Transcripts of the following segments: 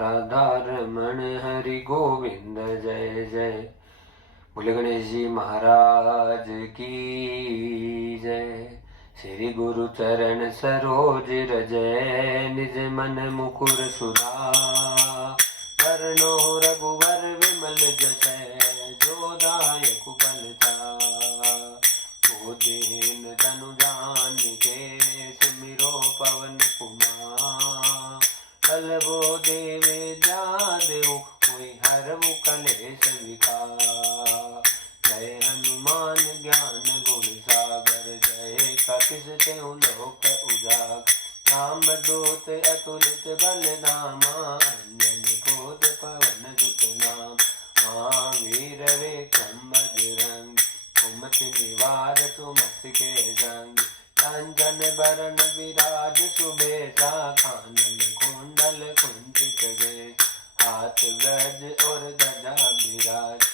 राधा रमण हरि गोविंद जय जय। बोले गणेश जी महाराज की जय। श्री गुरु चरण सरोज रजय, निज मन मुकुर सुधा। वरनो रघुवर विमल जसै, जो दायक बलता। ओ दीन तनु जानिके, सुमिरो पवन कुमार। बल वो देवे जा देव, कोई हरऊ कलेश विकार। जय हनुमान ज्ञान गुण सागर, जय कपीस तेहु लोक उजागर। राम दूत अतुलित बल धामा, अंजनी पुत्र पवन दुत नाम। महावीर विक्रम बजरंगी, कुमति निवार सुमति के संगी। कंचन बरन विराज सुबेसा, कानन कुंडल कुंचित केश। हाथ ब्रज और ध्वजा विराज,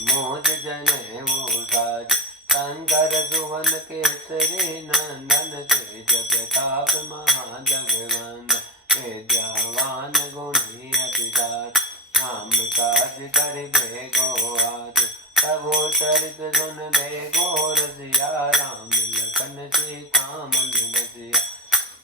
मोज जनेऊ साज। शंकर सुवन केसरी नंदन, तेज प्रताप महाजगवंदन। विद्यावान गुणी अति चातुर, राम काज करिबे को आतुर। प्रभु चरित सुनबे को रसिया, राम लखन सीता मन बसिया।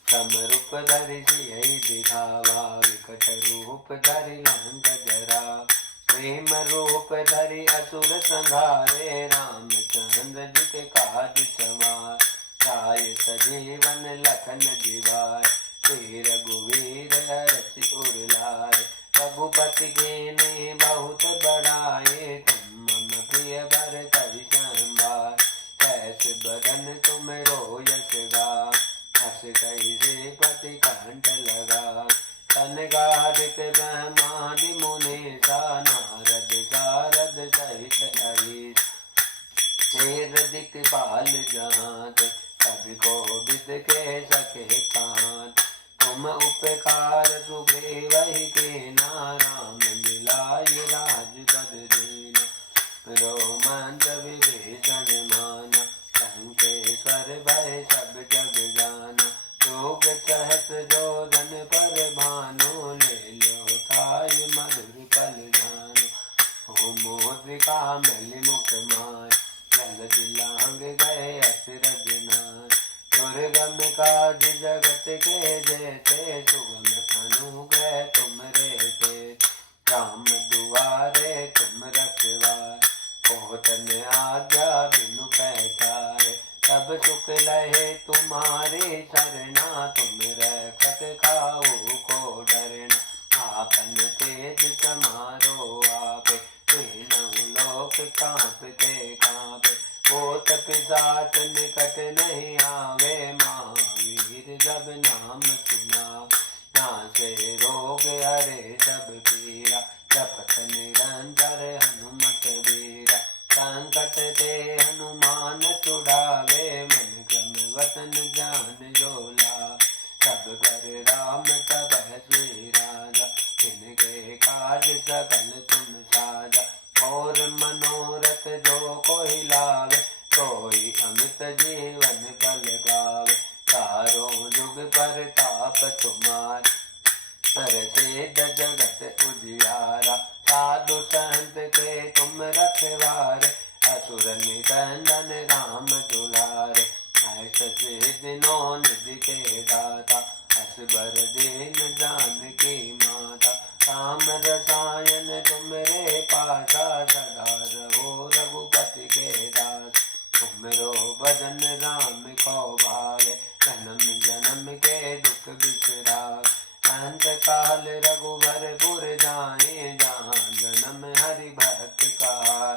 समरूप धरि सियहि दिखावा, विकट रूप धरि लंक जरावा। प्रेम रूप धरि असुर संहारे, रामचंद्र जी के काज समार। लाए सजीवन लखन जिवाय, श्री रघुवीर हरषि उर लाए। रघुपति कीन्ही बहुत बड़ाई, तुम मम प्रिय भरतहि संभाय। कैस बदन तुम रोयस गाय, हस कहि श्रीपति कंठ लगाय। कनगादिक ब्रह्मादि मुनीसा, नारद सारद सहित अहीस। तेर दिक्पाल जहांत, कवि कोविद के सके कांत। तुम उपकार सुग्रीवहि कीन्हा, राम मिलाइ राजपद दीन्हा। रोमंच विभीषण माना, लंकेश्वर भय सब जग जाना। जोग सहस जोजन पर भानु, ले लो ताय मधुर पल जानु। हो मोदिका मैली मुख माय, जलधि लांग गए अचरज नाय। दुर्गम काज जगत के जेते, सुगम अनुग्रह तुम रे तेज। राम दुआरे तुम रखवारे, होत न आज्ञा बिनु पैसारे। तब सुख लहे तुम्हारे सरना, तुम रक्षक खाओ को डरना। आपन तेज समारो आपे, तीनों लोक कांपते कांपे। भूत पिशाच निकट नहीं आवे, महावीर जब नाम सुनावे। नासे रोग हरे सब पीरा, जपत निरंतर हनुमत वीरा। संकट ते हनुमान छुड़ावे, मन क्रम वचन जान जो लावे। सब कर राम तपस्वी राजा, तिनके काज सकल तुम साजा। और मनोरथ जो कोई लावे, कोई अमित जीवन फल गावे। चारों जुग परताप तुम्हारा, प्रसिद्ध जगत उजियारा। साधु संत के तुम रखवारे, असुर निकंदन राम दुलारे। ऐस सिद्धिनों निधि के दाता, असबर दीन जानकी माता। राम रसायन तुमरे पासा, सदा रहो रघुपति के दास। तुमरो भजन राम को भावे, जन्म जन्म के दुख बिसरावे। अंत काल रघुवर पुर जाए, जहाँ जन्म हरि भक्त का।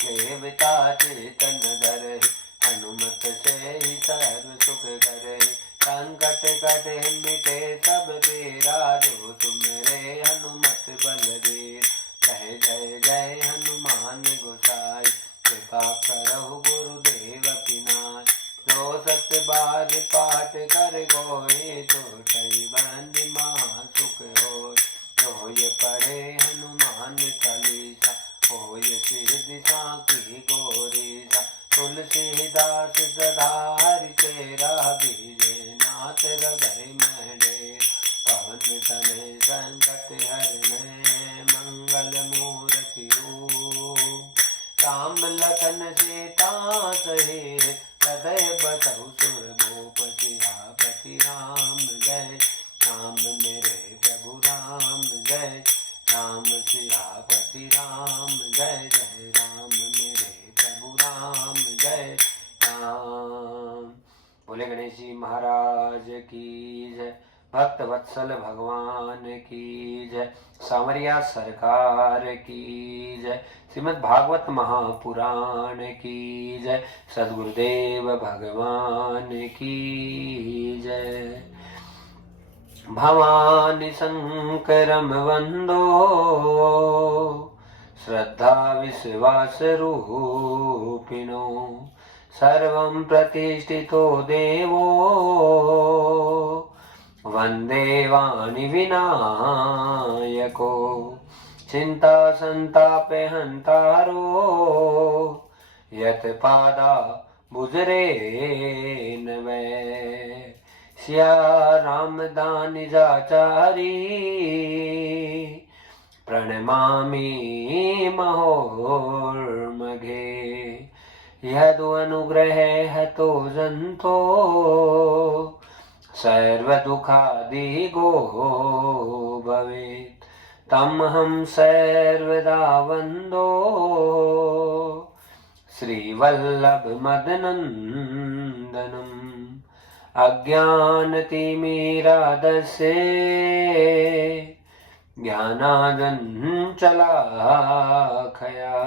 देवता चेतन धरे, हनुमत से ही सर्व सुख करे। संकट कटे मिटे सब तेरा, जो तुमरे हनुमत बलवीर। जय जय जय हनुमान गोसाई, कृपा करहु गुरुदेव की नाय। जो सत बार पाठ कर गोए, तो बंद महासुख होय। तो ये पढ़े हनुमान चालीसा, हो ये सिद्धि साकी गोरीसा। तुलसीदास सदा हरि तेरा, बीजे नाथ हृदय में डेरा। पवन तनय संकट हरने मंगल मूर्ति रूप राम लखन सीता सहित हृदय बसहु सुर भूप सियापति राम जय राम मेरे प्रभु राम जय राम सियापति राम जय जय राम मेरे प्रभु राम जय राम। बोले गणेश जी महाराज की जय। भक्त वत्सल भगवान की जय। सांवरिया सरकार की जय। श्रीमद् भागवत महापुराण की जय। सद्गुरुदेव भगवान की जय। भवानी शंकरम वंदो श्रद्धा विश्वास रूपिणो सर्वं प्रतिष्ठितो देवो वंदे वाणी विनायको चिंता संतापे हंतारो यत पादा बुजरे नवे सिया रामदानि जाचारी प्रणमामि महोर्मघे यदु अनुग्रह हतो जंतो सर्वदुःखादिगो भवेत् तमहं सर्वदा वन्दो श्रीवल्लभमदनन्दनम् अज्ञानतिमिरादस्य ज्ञानाञ्जनशलाखया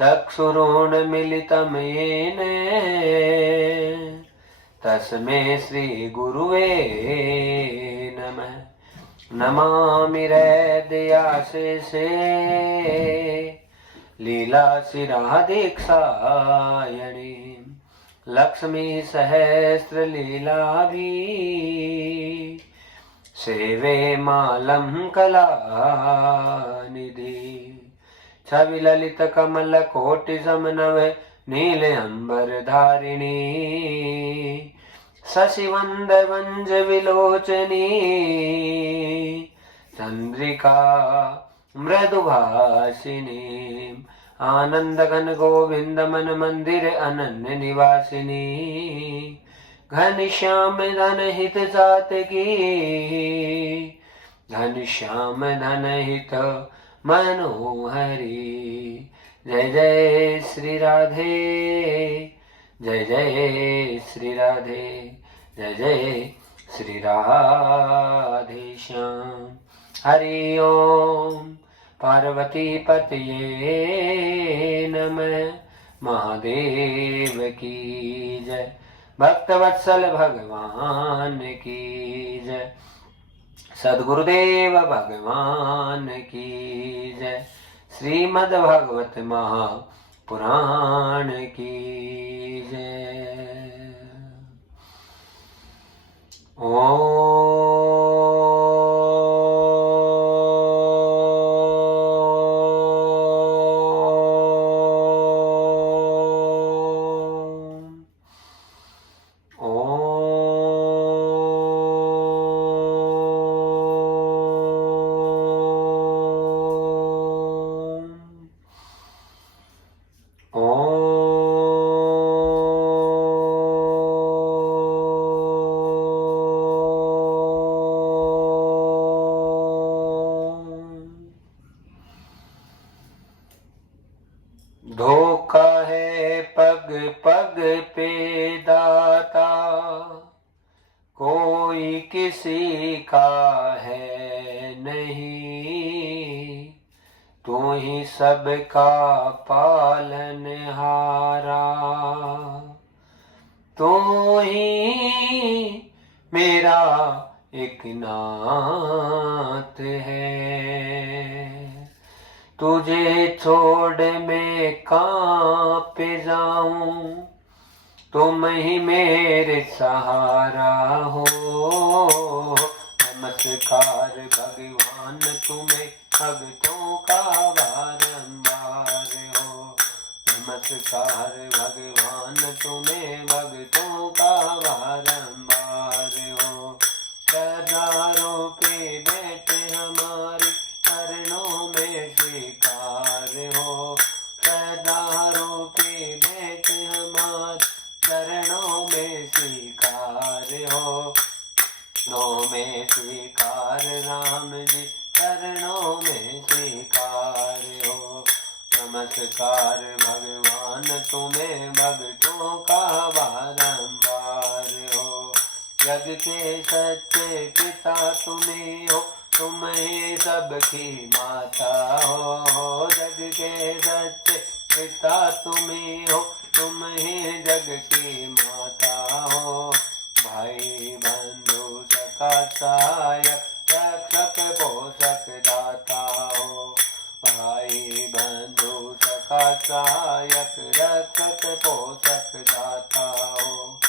चक्षुरुन्मीलितं येन तस्मै श्रीगुरुवे नमः। नमामि हृदयाशेषे लीलाशिरादीक्षायणीं लक्ष्मी सहस्रलीलाभि सेवे मालं कलानिधि छविललित कमल कोटि समनव नील अंबरधारिणी शशिवंद वंज विलोचनी चंद्रिका मृदुभाषिनी आनंद घन गोविंद मन मंदिर अनन्य निवासिनी घनश्याम धन हित जात की घनश्याम धन हित मनोहरी जय जय श्री राधे जय जय श्री राधे जय जय श्री राधे श्याम। हरि ओम पार्वती पतये नमः। महादेव की जय। भक्तवत्सल भगवान की जय। सद्गुरुदेव भगवान की जय। श्रीमद् भागवत महापुराण की जय। धोखा है पग पग पे दाता कोई किसी का है नहीं तू ही सबका पालनहारा तू ही मेरा एक नाथ है तुझे छोड़ मैं कहाँ पे जाऊं तुम ही मेरे सहारा हो। नमस्कार भगवान तुम्हें भक्तों का बारंबार हो। नमस्कार भगवान तुम्हें भक्तों का बारंबार हो। सदा सरदारों के बेटे हमारे चरणों में स्वीकार हो। सरदारों के बेटे हमारे चरणों में स्वीकार हो। चरणों में स्वीकार राम जी चरणों में स्वीकार हो। नमस्कार भगवान तुम्हें भक्तों का बारंबार हो। जग के सच्चे पिता तुम्ही हो, तुम ही सबकी माता हो। जग के सच्चे पिता तुम्ही हो, तुम ही जग की माता हो। भाई बंधु सखा सहायक रक्षक पोषक दाता हो। भाई बंधु सखा सहायक रक्षक पोषक दाता हो।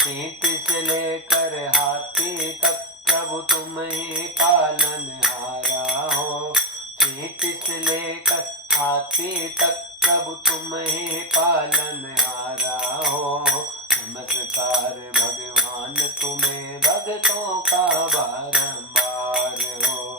चींट से लेकर हाथी तक प्रभु तुम ही पालनहारा हो। चींट से लेकर हाथी तक प्रभु तुम ही पालनहारा हो। नमस्कार भगवान तुम्हें भक्तों का बारंबार हो।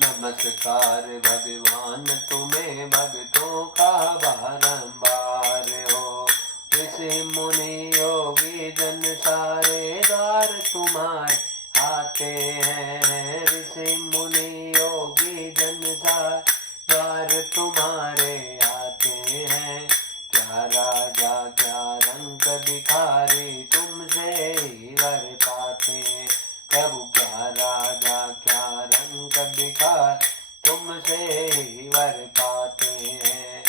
नमस्कार भगवान तुम्हें भक्तों का बारंबार हो। ऋषि मुनि योगी जन सारे द्वार तुम्हारे आते हैं। ऋषि मुनि योगी जन सारे द्वार तुम्हारे आते हैं। क्या राजा क्या रंग भिखारी तुमसे ही वर पाते हैं। प्रभु क्या राजा क्या रंग भिखारी तुमसे ही वर पाते हैं।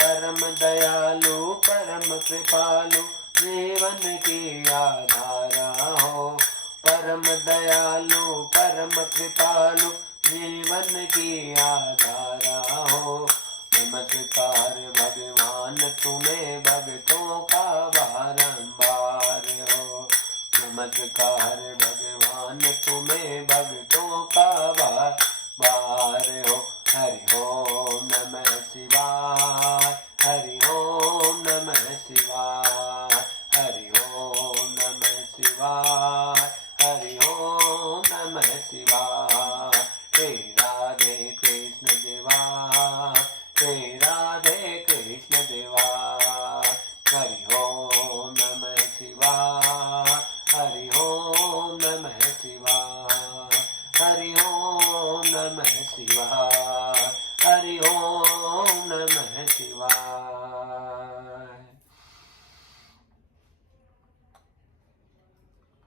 परम दयालु परम कृपालु जीवन की आधारा हो। परम दयालु परम कृपालु जीवन की आधारा हो। नमस्कार भगवान तुम्हें भक्तों का बारंबार हो। नमस्कार भगवान तुम्हें भक्तों का बार हो। हरि ओम नमः शिवाय। हरि ओम नमः शिवाय। हरि ओम नमः शिवाय। हरि ओम नमः शिवाय। हे राधे कृष्ण देवा। हे राधे कृष्ण देवा। हरि ओम नमः शिवाय। हरि ओम नमः शिवाय। हरि ओम नमः शिवाय। हरि ओम नमः शिवाय।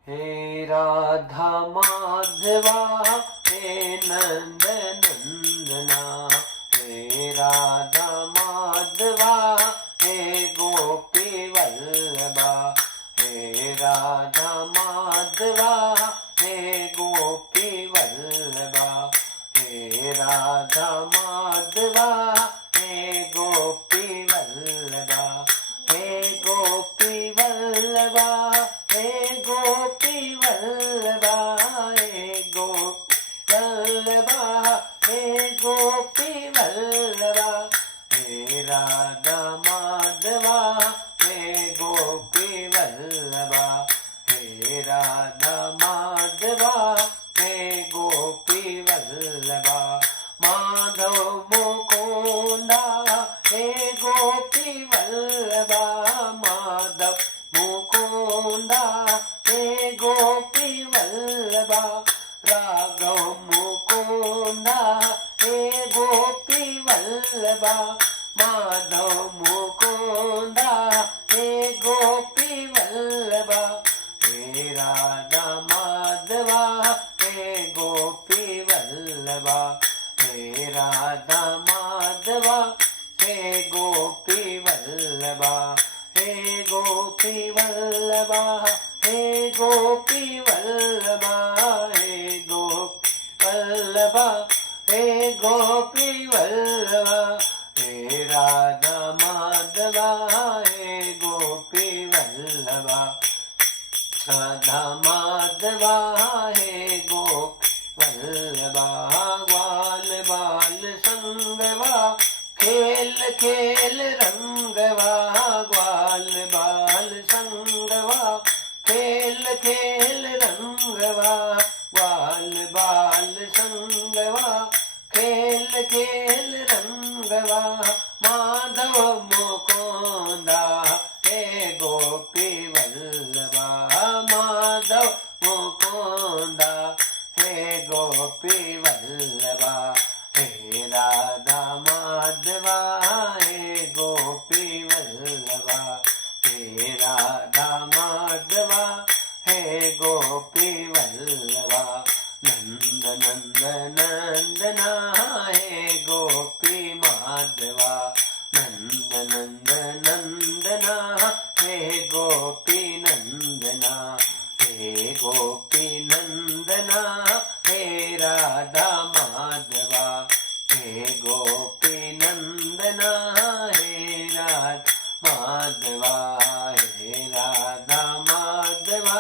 हे राधा माधवा हे नंद नंदना। हे राधा माधवा हे गोपी वल्लभा। हे राधा माधवा हे गोपी वल्लभा। हे राधा माधवा हे गोपी वल्लभा। हे गोपी वल्लभा हे गोपी वल्लभा। हे गोपी वल्लभा हे गोपी वल्लभा। हे राधा माधवा हे गोपी वल्लभा। हे राधा माधवा हे गोपी वल्लभा। माधव मुकुंदा हे गोपी वल्लभा। माधव मुकुंदा हे गोपी वल्लभा। राघव मुकुंदा हे गोपी वल्लभा। माधव मुकुंदा हे गोपी वल्लभा। हे राधा माधवा हे गोपी वल्लभा। हे राधा माधवा हे गोपी वल्लभा। हे गोपी वल्लभा हे गोपी वल्लभा। हे गोपी वल्लभा हे गोपी वल्लभा। हे राधा माधवा हे गोपी वल्लभा। राधा माधवा हे गोपी वल्लभा। ग्वाल बाल संगवा खेल खेल रंगवा। ग्वाल बाल संगवा खेल खेल रंगवा ग्वाल बाल संगवा खेल खेल रंगवा माधव मुकुंदा हे गोपी वल्लभा माधव मुकुंदा हे गोपी वल्लभा हे राधा माधवा हे गोपी वल्लभा हे राधा माधवा हे गोपी वल्लभा नंद नंद नंदना हे गोपी माधवा नंद नंद नंदना हे गोपी नंदना हे गोपी नंदना हे राधा माधवा हे गोपी नंदना हे राधा माधवा हे राधा माधवा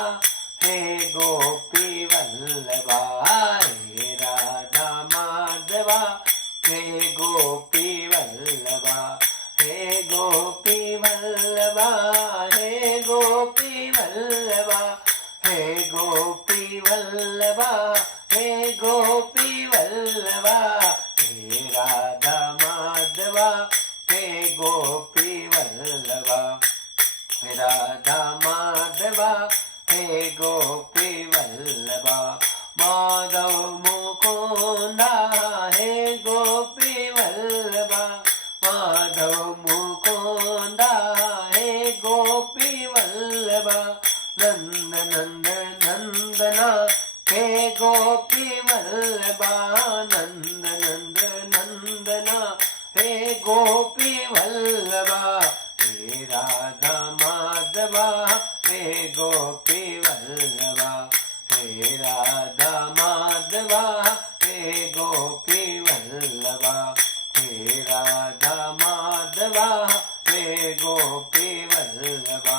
हे गोपी वल्लभा हे राधा माधवा हे गोपी वल्लभा हे गोपी वल्लभा हे गोपी वल्लभा हे गोपी वल्लभा हे गोपी वल्लभा हे राधा माधवा हे गोपी वल्लभा हे राधा माधवा हे गोपी वल्लभा माधव मुकुंदा हे गोपी वल्लभा माधव मुकुंदा हे गोपी वल्लभा नंद नंद नंदना हे गोपी वल्लभा नंद नंद नंदना हे गोपी वल्लभा हे राधा माधवा हे गोपी वल्लभा हे राधा माधवा हे गोपी वल्लभा हे राधा माधवा हे गोपी वल्लभा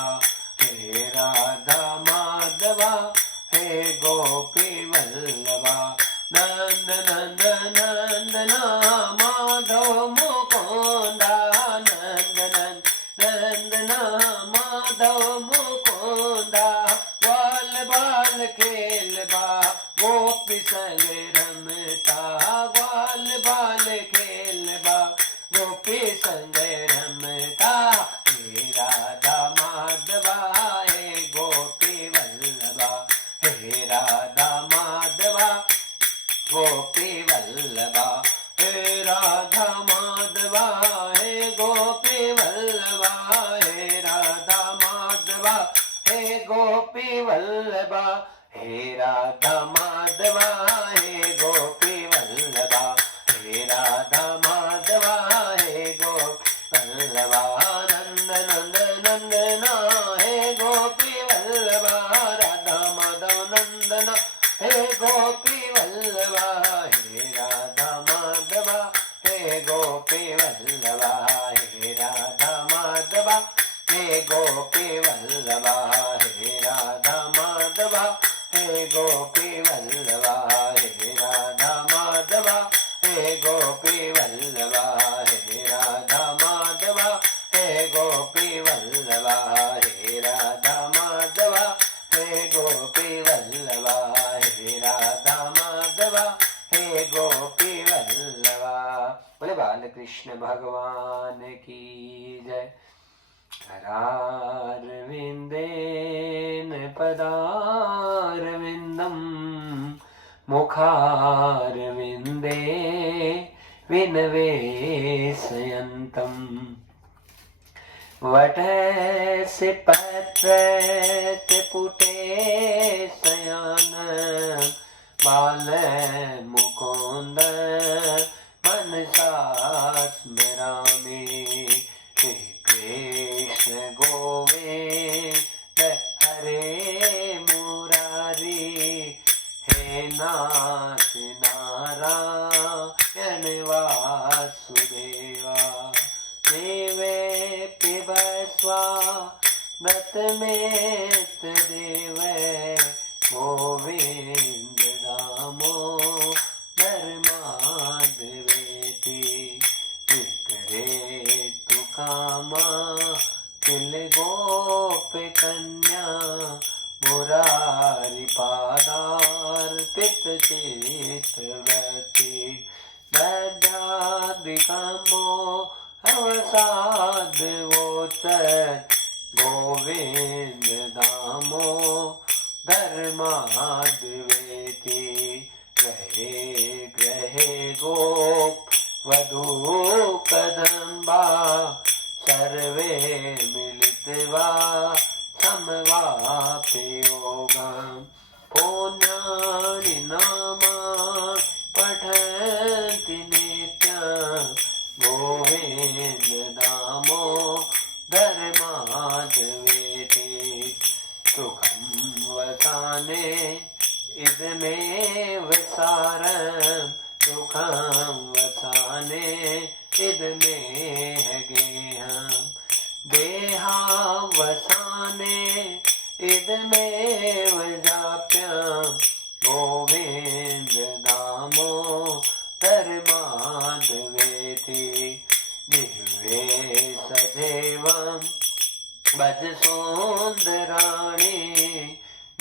हे राधा माधवा हे गोपी वल्लभा नंद नंद नंदना माधव मुकुंदा नंद नंद नंदना माधव मुकुंदा ग्वाल बाल खेलबा गोपी संग रमता ग्वाल बाल खेलबा गोपी संग रमता हे राधा माधवा हे गोपी वल्लभा हे राधा माधवा गोपी वल्लभा हे राधा माधवा हे गोपी वल्लभा हे राधा माधवा हे गोपी वल्लभा हे राधा माधवा हे गोपी वल्लभा हे राधा माधवा हे गोपी वल्लभा नंद नंद नंदना हे गोपी वल्लभा राधा माधव नंदना हे गोपी वल्लभा हे राधा माधवा हे गोपी वल्लभा हे राधा माधवा हे गोपी वल्लभा हे राधा माधवा हे गोपी वल्लभा हे राधा माधवा हे गोपी वल्लभा हे राधा माधवा हे गोपी वल्लभा हे राधा माधवा हे गोपी वल्लभा हे राधा माधवा हे गोपी वल्लभा। बोले बाल कृष्ण भगवान की जय। करारविन्देन पदारविन्दं मुखारविन्दे विनवेशयन्तम् वटस्य पत्रस्य पुटे शयानं बालमुकुन्द मनसा स्मरामि हे कृष्ण गोविन्द हरे मुरारी हे नाथ नारायण वासुदेवा देवे पिबस्वा व्रतमेत देव गोविन्द दामोदर माधवेति विकरे तु कामा तिल गोप कन्या मुरारी मुरारी पादार्पित चित्तवृत्ति दद्यादिकमो अवसादवोचत् गोविंद दामो धर्माद्वेति ग्रहे ग्रहे गोप वधू कदम्बा सर्वे मिलित्वा समवाप्य योगम् पुण्यानि नामा पठन्ति नित्यं गोविन्द दामो धर्माद्वेति सुखं वसाने इदमेव सारं सुखं वसाने इदमेह गेहम् देहावसाने इदमेव जाप्यं गोविन्द दामो धर्माद्वेति जिह्वे सदैवं भज सुन्दराणि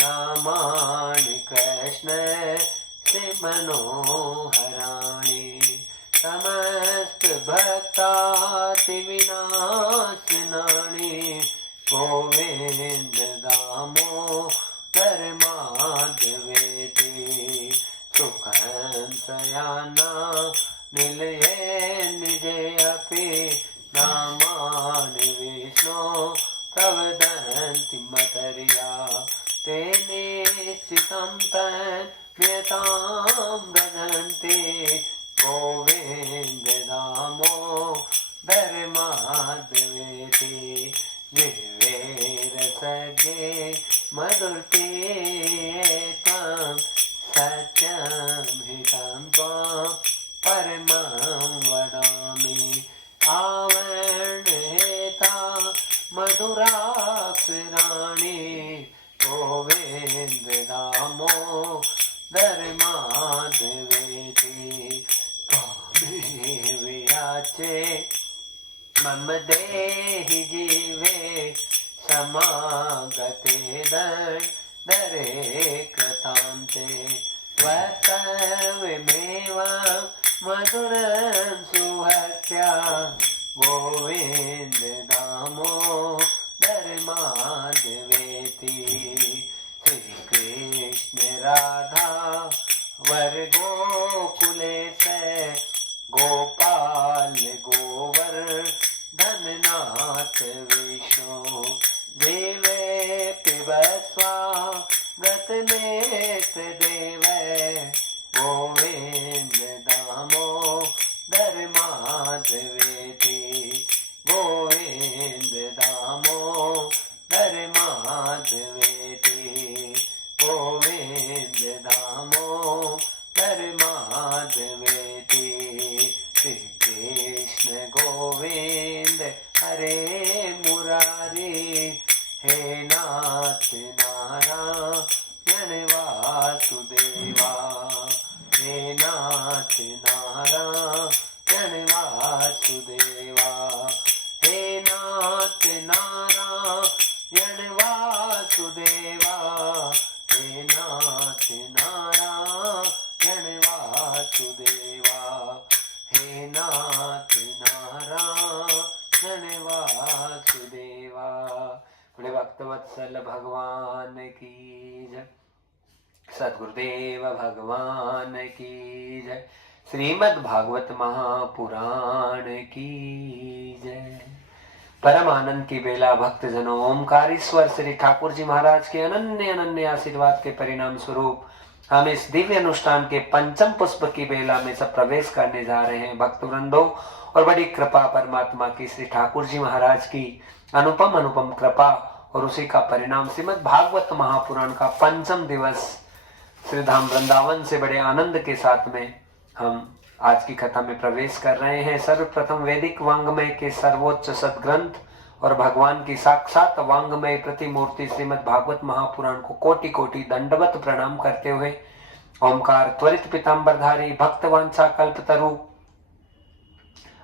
नामानि कृष्ण से मनोहराणि समस्त भक्ताति विनाशनानि गोविन्द दामो धर्माद्वेति सुखं प्रयाना निलये निजे अपि नामानि विष्णो प्रवदन्ति मतर्या तेने चितं तन्यतां भजन्ते गोविन्द दामो धर्माद्वेति जिह्वे रसगे मधुर्ते त्वं सत्यं हितं त्वां परमं वदामि आवरणहेता मधुराक्षराणि गोविन्द दामो धर्माद्वेति वियाचे मम देहि जीवे समागते दरे कृतान्ते वक्तव्यमेव मधुरं सुहत्या गोविन्द दामो धर्माद्वेति श्रीकृष्ण राधा वर गोकुले से गोपाल गोवर्धननाथ विष्णु देवे पिबस्वा व्रतनेत्र देवे गोविन्द दामो धर्माद्वेति गोविन्द दामो धर्माद्वेति गोविन्द दामो धर्माद्वेति श्री कृष्ण गोविंद हरे मुरारी हे नाथ नारायण वासुदेवा हे नाथ नारायण वासुदेवा हे नाथ नारायण वासुदेवा हे नाथ नारायण वासुदेवा हे नाथ नारायण वासुदेवा। बड़े भक्तवत्सल भगवान की जय, सद्गुरुदेव भगवान की जय, श्रीमद् भागवत महापुराण की जय। परम आनंद की बेला भक्तजनों, ओमकारेश्वर श्री ठाकुर जी महाराज के अनन्य अनन्य आशीर्वाद के परिणाम स्वरूप हम इस दिव्य अनुष्ठान के पंचम पुष्प की बेला में सब प्रवेश करने जा रहे हैं। भक्त वृंदों, और बड़ी कृपा परमात्मा की, श्री ठाकुर जी महाराज की अनुपम अनुपम कृपा और उसी का परिणाम श्रीमद् भागवत महापुराण का पंचम दिवस श्री धाम वृंदावन से बड़े आनंद के साथ में हम आज की कथा में प्रवेश कर रहे हैं। सर्वप्रथम वैदिक वांग्मय के सर्वोच्च सदग्रंथ और भगवान की साक्षात वांग्मय प्रतिमूर्ति श्रीमद् भागवत महापुराण को कोटि कोटि दंडवत प्रणाम करते हुए ओमकार त्वरित पीतांबरधारी भक्तवांछा कल्पतरु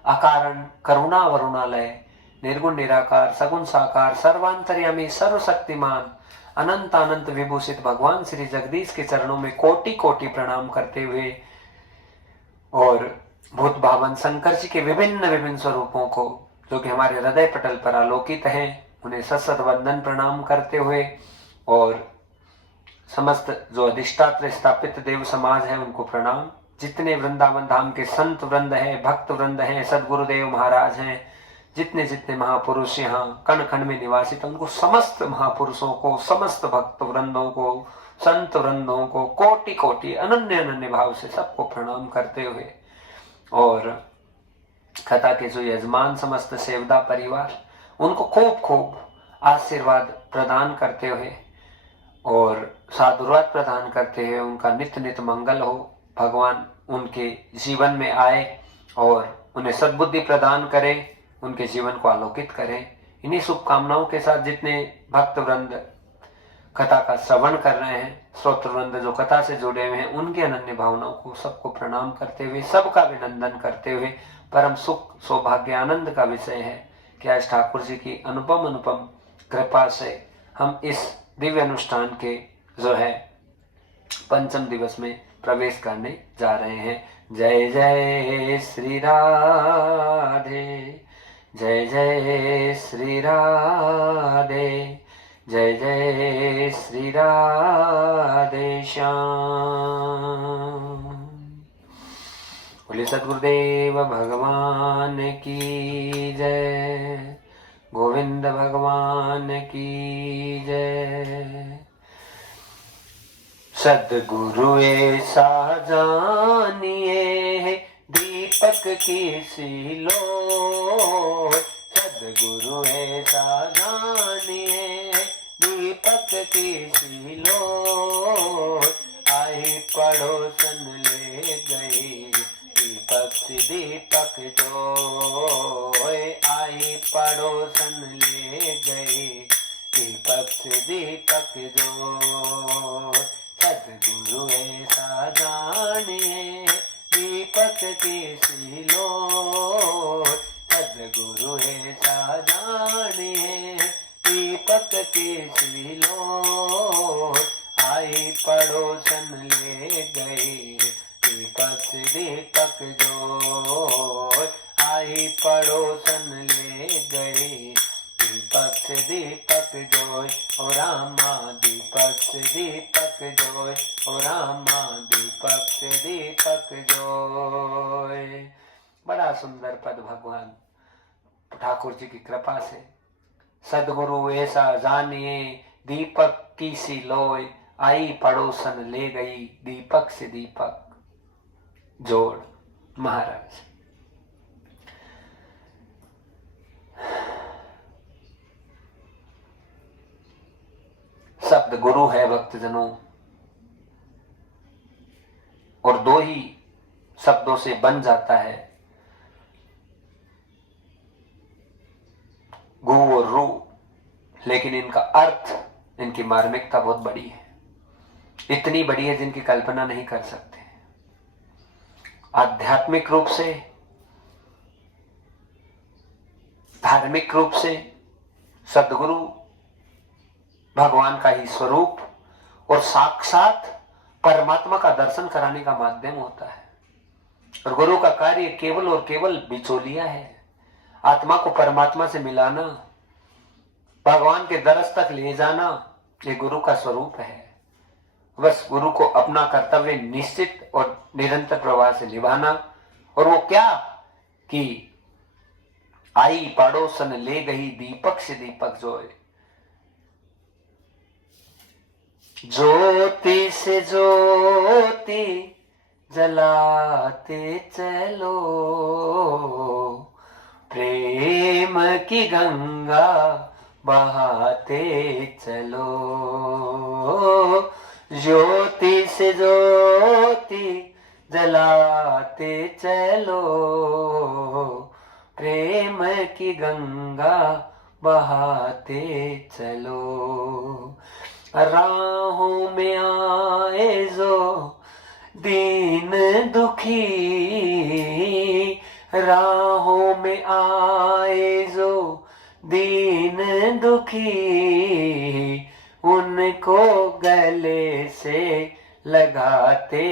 अकारण करुणा वरुणालय निर्गुण निराकार सगुण साकार सर्वांतर्यामी सर्वशक्तिमान अनंत अनंत विभूषित भगवान श्री जगदीश के चरणों में कोटि कोटि प्रणाम करते हुए और भूत भावन शंकर जी के विभिन्न विभिन्न स्वरूपों को जो कि हमारे हृदय पटल पर आलोकित हैं उन्हें सत वंदन प्रणाम करते हुए और समस्त जो अधिष्ठात्र स्थापित देव समाज है उनको प्रणाम। जितने वृंदावन धाम के संत वृंद हैं, भक्त वृंद हैं, सदगुरुदेव महाराज हैं, जितने जितने महापुरुष यहाँ कण कण में निवासित, उनको समस्त महापुरुषों को, समस्त भक्त वृंदों को, संत वृंदों को कोटि कोटि अनन्य अनन्य भाव से सबको प्रणाम करते हुए और कथा के जो यजमान समस्त सेवदा परिवार उनको खूब खूब आशीर्वाद प्रदान करते हुए और साधुवाद प्रदान करते हुए उनका नित्य नित्य मंगल हो, भगवान उनके जीवन में आए और उन्हें सद्बुद्धि प्रदान करे, उनके जीवन को आलोकित करें। इन्हीं शुभकामनाओं के साथ जितने भक्त वृंद कथा का श्रवण कर रहे हैं, श्रोत्र वृंद जो कथा से जुड़े हुए हैं, उनके अनन्य भावनाओं को सबको प्रणाम करते हुए, सबका अभिनंदन करते हुए, परम सुख सौभाग्य आनंद का विषय है कि आज ठाकुर जी की अनुपम अनुपम कृपा से हम इस दिव्य अनुष्ठान के जो है पंचम दिवस में प्रवेश करने जा रहे हैं। जय जय श्री राधे, जय जय श्री राधे, जय जय श्री राधे श्याम। बोले सद्गुरुदेव भगवान की जय, गोविंद भगवान की जय। सद्गुरु ऐसा जानिए दीपक की सिलो, सद्गुरु ऐसा जानिए दीपक की सिलो, आई पड़ोसन ले गई दीपक से दीपक जो, आई पड़ोसन ले गई दीपक से दीपक जो। सद्गुरु ऐसा जानिए दीपक की सिलो, सद्गुरु ऐसा जानिए दीपक की सिलो, आई पड़ोसन ले गई दीपक से दीपक जो, आई पड़ोसन ले गई दीपक से दीपक जोय, ओ रामा दीपक से दीपक जोय, ओ रामा दीपक से दीपक जोय। बड़ा सुंदर पद भगवान ठाकुर जी की कृपा से। सद्गुरु ऐसा जानिए दीपक की सी लोय, आई पड़ोसन ले गई दीपक से दीपक जोड़। महाराज शब्द गुरु है भक्तजनों, और दो ही शब्दों से बन जाता है, गु और रू, लेकिन इनका अर्थ, इनकी मार्मिकता बहुत बड़ी है, इतनी बड़ी है जिनकी कल्पना नहीं कर सकते। आध्यात्मिक रूप से, धार्मिक रूप से सद्गुरु भगवान का ही स्वरूप और साक्षात परमात्मा का दर्शन कराने का माध्यम होता है। और गुरु का कार्य केवल और केवल बिचौलिया है, आत्मा को परमात्मा से मिलाना, भगवान के दरस तक ले जाना, ये गुरु का स्वरूप है। बस गुरु को अपना कर्तव्य निश्चित और निरंतर प्रवाह से निभाना, और वो क्या कि आई पड़ोसन ले गई दीपक से दीपक जोय। ज्योति से ज्योति जलाते चलो, प्रेम की गंगा बहाते चलो, ज्योति से ज्योति जलाते चलो, प्रेम की गंगा बहाते चलो। राहों में आए जो दीन दुखी, राहों में आए जो दीन दुखी, उन को गले से लगाते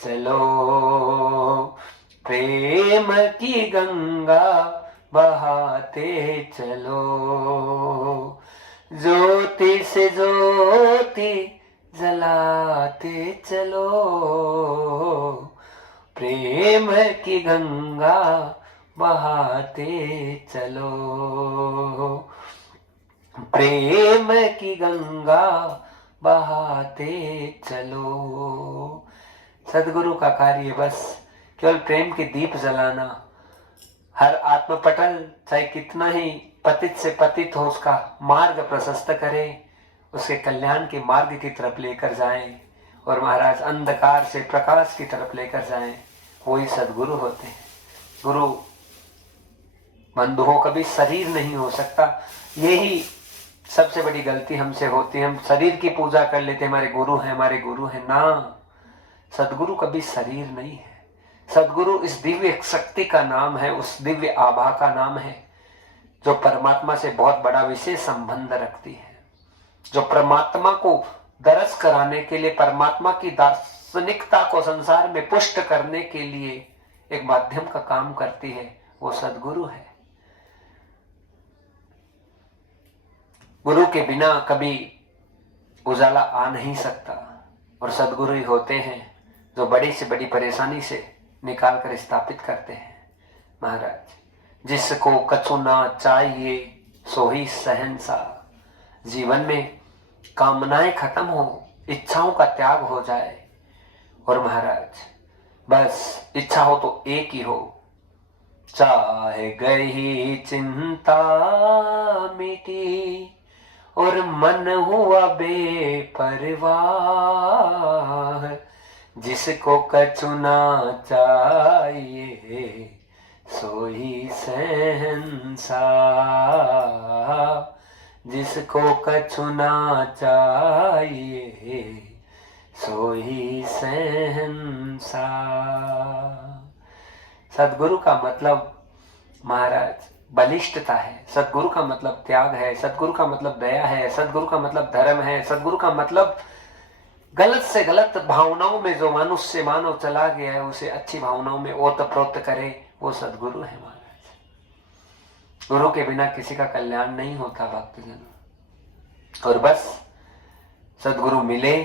चलो, प्रेम की गंगा बहाते चलो, ज्योति से ज्योति जलाते चलो, प्रेम की गंगा बहाते चलो, प्रेम की गंगा बहाते चलो। सदगुरु का कार्य बस केवल प्रेम के दीप जलाना, हर आत्मपटल चाहे कितना ही पतित से पतित हो उसका मार्ग प्रशस्त करे, उसके कल्याण के मार्ग की तरफ लेकर जाएं और महाराज अंधकार से प्रकाश की तरफ लेकर जाएं, वही सदगुरु होते हैं। गुरु बंधुओं कभी शरीर नहीं हो सकता, यही सबसे बड़ी गलती हमसे होती है। हम शरीर की पूजा कर लेते, हमारे गुरु हैं, हमारे गुरु हैं ना। सदगुरु कभी शरीर नहीं है। सदगुरु इस दिव्य शक्ति का नाम है, उस दिव्य आभा का नाम है जो परमात्मा से बहुत बड़ा विशेष संबंध रखती है, जो परमात्मा को दरस कराने के लिए, परमात्मा की दार्शनिकता को संसार में पुष्ट करने के लिए एक माध्यम का काम करती है, वो सदगुरु है। गुरु के बिना कभी उजाला आ नहीं सकता, और सदगुरु ही होते हैं जो बड़ी से बड़ी परेशानी से निकाल कर स्थापित करते हैं। महाराज, जिसको कछु ना चाहिए सो ही शहंशाह। जीवन में कामनाएं खत्म हो, इच्छाओं का त्याग हो जाए, और महाराज बस इच्छा हो तो एक ही हो, चाहे गई चिंता मिटी और मन हुआ बेपरवाह। जिसको कछु ना चाहिए सो ही शहंशाह। जिसको कछु ना चाहिए सो ही शहंशाह। सदगुरु का मतलब महाराज बलिष्ठता है, सदगुरु का मतलब त्याग है, सदगुरु का मतलब दया है, सदगुरु का मतलब धर्म है, सदगुरु का मतलब गलत से गलत भावनाओं में जो मनुष्य मानव चला गया है उसे अच्छी भावनाओं में ओतप्रोत करे, वो सदगुरु है महाराज। गुरु के बिना किसी का कल्याण नहीं होता भक्तजन। और बस सदगुरु मिले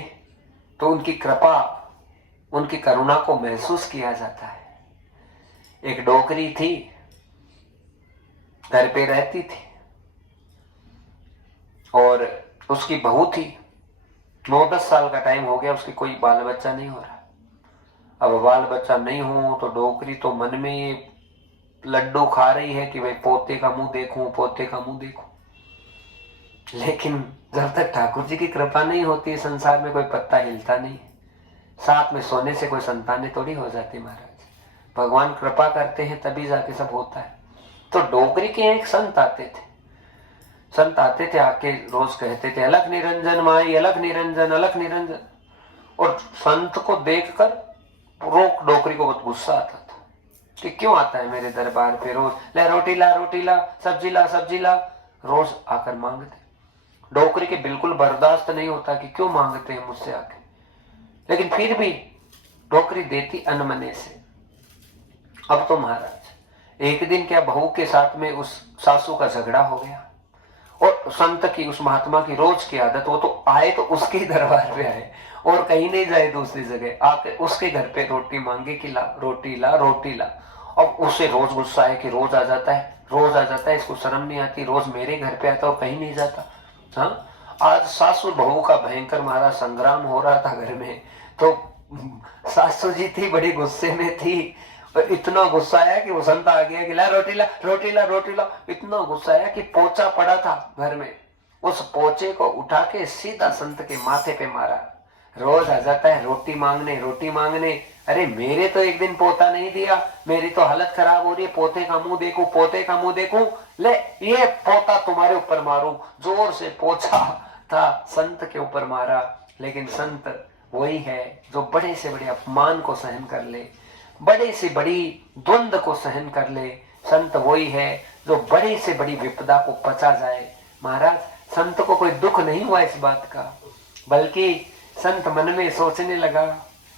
तो उनकी कृपा, उनकी करुणा को महसूस किया जाता है। एक डोकरी थी, घर पे रहती थी, और उसकी बहू थी, 9-10 साल का टाइम हो गया, उसकी कोई बाल बच्चा नहीं हो रहा। अब बाल बच्चा नहीं हो तो डोकरी तो मन में लड्डू खा रही है कि भाई पोते का मुंह देखूं, पोते का मुंह देखूं। लेकिन जब तक ठाकुर जी की कृपा नहीं होती, संसार में कोई पत्ता हिलता नहीं। साथ में सोने से कोई संतानें थोड़ी हो जाती महाराज, भगवान कृपा करते हैं तभी जाके सब होता है। तो डोकरी के एक संत आते थे, संत आते थे, आके रोज कहते थे अलख निरंजन माई, अलख निरंजन, अलख निरंजन। और संत को देखकर रोक डोकरी को बहुत गुस्सा आता था कि क्यों आता है मेरे दरबार पे रोज, ले रोटी ला, रोटी ला, सब्जी ला, सब्जी ला, रोज आकर मांगते। डोकरी के बिल्कुल बर्दाश्त नहीं होता कि क्यों मांगते हैं मुझसे आके, लेकिन फिर भी डोकरी देती अनमने से। अब तो महाराज एक दिन क्या, बहू के साथ में उस सासू का झगड़ा हो गया, और संत की, उस महात्मा की रोज की आदत, वो तो आए तो उसके ही दरबार पे आए और कहीं नहीं जाए दूसरी जगह, आके उसके घर पे रोटी मांगे कि ला रोटी ला, रोटी ला। अब उसे रोज गुस्सा है कि रोज आ जाता है, रोज आ जाता है, इसको शर्म नहीं आती, रोज मेरे घर पे आता और कहीं नहीं जाता। हाँ, आज सासू बहू का भयंकर महाराज संग्राम हो रहा था घर में। तो सासू जी थी, बड़ी गुस्से में थी, और इतना गुस्सा आया कि वो संत आ गया कि ला रोटी ला, रोटी ला, रोटी ला। इतना गुस्सा आया कि पोचा पड़ा था घर में, उस पोचे को उठा के सीधा संत के माथे पे मारा। रोज आ जाता है रोटी मांगने, रोटी मांगने। अरे मेरे तो एक दिन पोता नहीं दिया, मेरी तो हालत खराब हो रही है, पोते का मुंह देखूं, पोते का मुंह देखूं, ले ये पोता तुम्हारे ऊपर मारूं। जोर से पोछा था, संत के ऊपर मारा। लेकिन संत वही है जो बड़े से बड़े अपमान को सहन कर ले, बड़े से बड़ी द्वंद को सहन कर ले। संत वही है जो बड़ी से बड़ी विपदा को पचा जाए। महाराज संत को कोई दुख नहीं हुआ इस बात का, बल्कि संत मन में सोचने लगा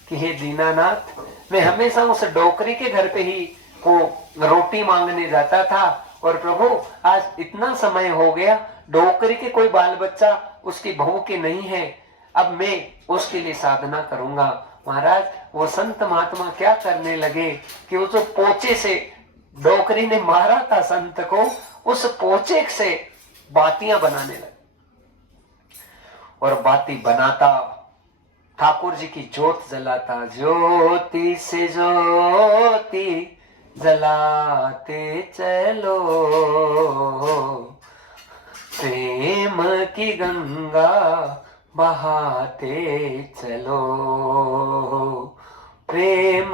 कि हे दीनानाथ, मैं हमेशा उस डोकरी के घर पे ही वो रोटी मांगने जाता था, और प्रभु आज इतना समय हो गया, डोकरी के कोई बाल बच्चा उसकी बहू के नहीं है, अब मैं उसके लिए साधना करूंगा। महाराज वो संत महात्मा क्या करने लगे कि वो जो पोचे से डोकरी ने मारा था संत को, उस पोचे से बातियां बनाने लगे, और बाती बनाता ठाकुर जी की जोत जलाता, ज्योति से ज्योति जलाते चलो, प्रेम की गंगा बहाते चलो, प्रेम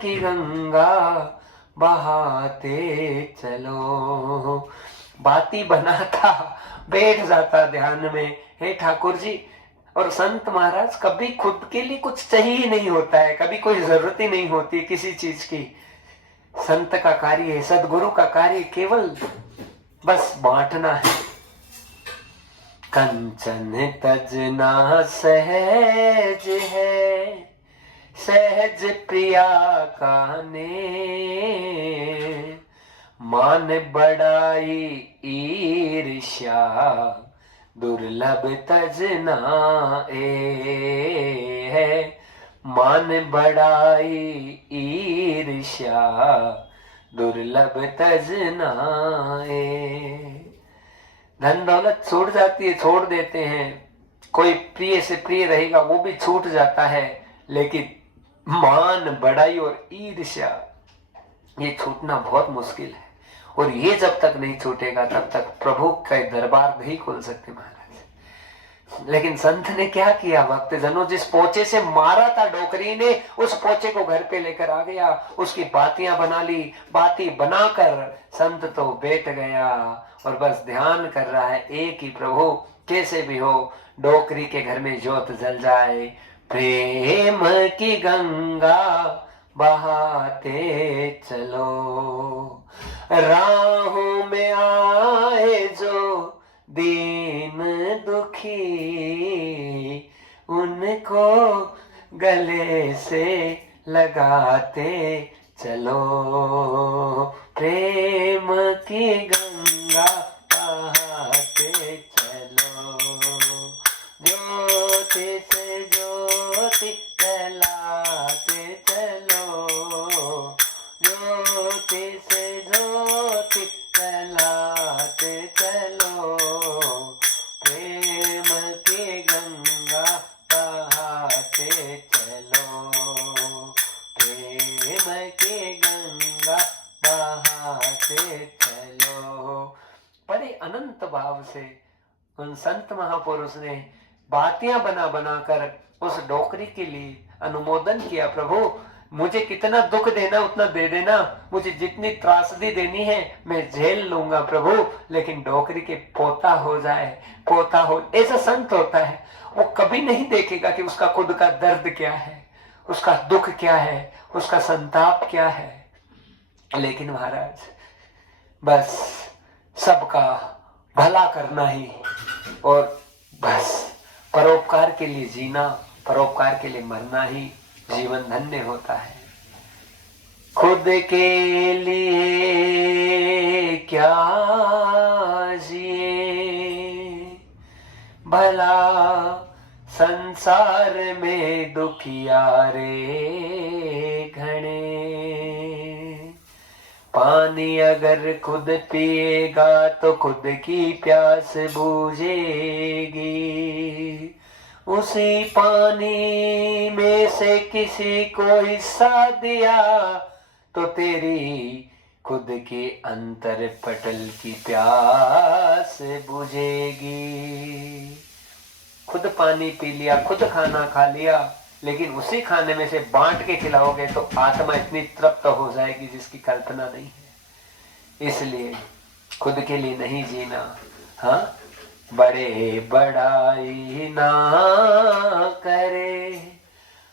की गंगा बहाते चलो। बाती बनाता, बैठ जाता ध्यान में, हे ठाकुर जी। और संत महाराज कभी खुद के लिए कुछ चाहिए नहीं होता है, कभी कोई जरूरत ही नहीं होती किसी चीज की। संत का कार्य है, सदगुरु का कार्य केवल बस बांटना है। कंचन तजना सहज है, सहज प्रिया काने, मान बड़ाई ईर्ष्या दुर्लभ तजना है, मान बड़ाई ईर्ष्या दुर्लभ तजना है। धन दौलत छूट जाती है, छोड़ देते हैं, कोई प्रिय से प्रिय रहेगा वो भी छूट जाता है, लेकिन मान बड़ाई और ईर्ष्या ये छूटना बहुत मुश्किल है। और ये जब तक नहीं छूटेगा तब तक प्रभु का दरबार नहीं खोल सकते महाराज। लेकिन संत ने क्या किया, भक्त जनों, जिस पोचे से मारा था डोकरी ने, उस पोचे को घर पे लेकर आ गया, उसकी बातियां बना ली। बाती बनाकर संत तो बैठ गया और बस ध्यान कर रहा है, एक ही प्रभु, कैसे भी हो डोकरी के घर में ज्योत जल जाए, प्रेम की गंगा बहाते चलो, राहों में आए जो दीन दुखी, उनको गले से लगाते चलो, प्रेम की गंगा बहाते चलो, ज्योति से ज्योति जलाते चलो, ज्योति से ज्योति जलाते चलो, प्रेम की गंगा बहाते चलो, प्रेम की गंगा बहाते चलो। बड़े अनंत भाव से उन संत महापुरुष ने बातियां बना बनाकर उस डोकरी के लिए अनुमोदन किया, प्रभु मुझे कितना दुख देना उतना दे देना, मुझे जितनी त्रासदी देनी है मैं झेल लूंगा प्रभु, लेकिन डोकरी के पोता हो जाए, पोता हो। ऐसा संत होता है, वो कभी नहीं देखेगा कि उसका खुद का दर्द क्या है, उसका दुख क्या है, उसका संताप क्या है। लेकिन महाराज बस सबका भला करना ही, और बस परोपकार के लिए जीना, परोपकार के लिए मरना ही जीवन धन्य होता है। खुद के लिए क्या जिए, भला संसार में दुखियारे घने, पानी अगर खुद पिएगा तो खुद की प्यास बुझेगी, उसी पानी में से किसी को हिस्सा दिया तो तेरी खुद के अंतर पटल की प्यास बुझेगी। खुद पानी पी लिया, खुद खाना खा लिया, लेकिन उसी खाने में से बांट के खिलाओगे तो आत्मा इतनी तृप्त हो जाएगी जिसकी कल्पना नहीं है। इसलिए खुद के लिए नहीं जीना। हाँ, बड़े बड़ाई ना करे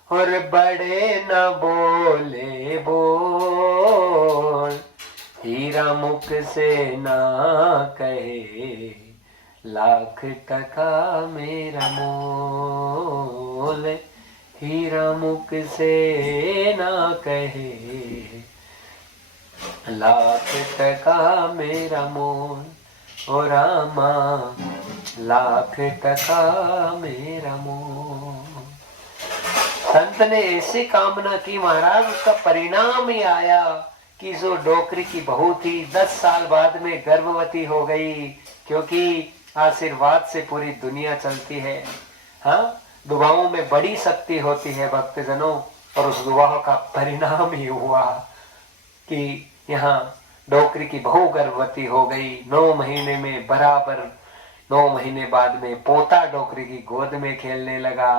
और बड़े न बोले बोल, हीरा मुख से ना कहे लाख टका मेरा मोल, हीरा मुख से ना कहे, लाख टका मेरा मोल, ओ रामा लाख टका मेरा मोल। संत ने ऐसी कामना की महाराज, उसका परिणाम ही आया कि जो डोकरी की बहू थी 10 साल बाद में गर्भवती हो गई, क्योंकि आशीर्वाद से पूरी दुनिया चलती है। हाँ, दुआओं में बड़ी शक्ति होती है भक्तजनों, और उस दुआ का परिणाम ही हुआ कि यहाँ डोकरी की बहू गर्भवती हो गई। 9 महीने में बराबर 9 महीने बाद में पोता डोकरी की गोद में खेलने लगा,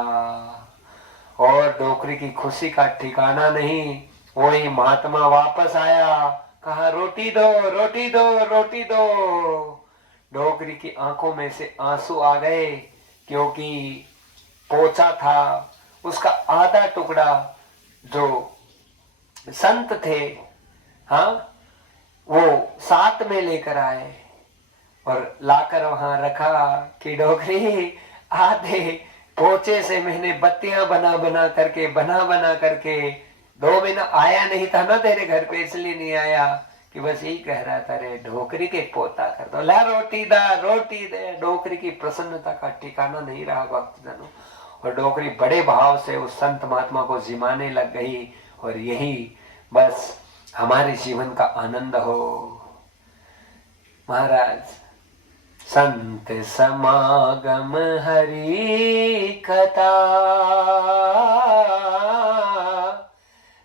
और डोकरी की खुशी का ठिकाना नहीं। वही महात्मा वापस आया, कहा रोटी दो रोटी दो रोटी दो। डोकरी की आंखों में से आंसू आ गए, क्योंकि पोचा था उसका आधा टुकड़ा जो संत थे, हाँ, वो साथ में लेकर आए और लाकर वहां रखा कि डोकरी आधे पोचे से मैंने बत्तियां बना बना करके 2 महीना आया नहीं था ना तेरे घर पे, इसलिए नहीं आया कि बस यही कह रहा था रे डोकरी के पोता कर दो, ला रोटी दे। डोकरी की प्रसन्नता का ठिकाना नहीं रहा भक्तजनों, और डोकरी बड़े भाव से उस संत महात्मा को जिमाने लग गई। और यही बस हमारे जीवन का आनंद हो महाराज। संत समागम हरि कथा,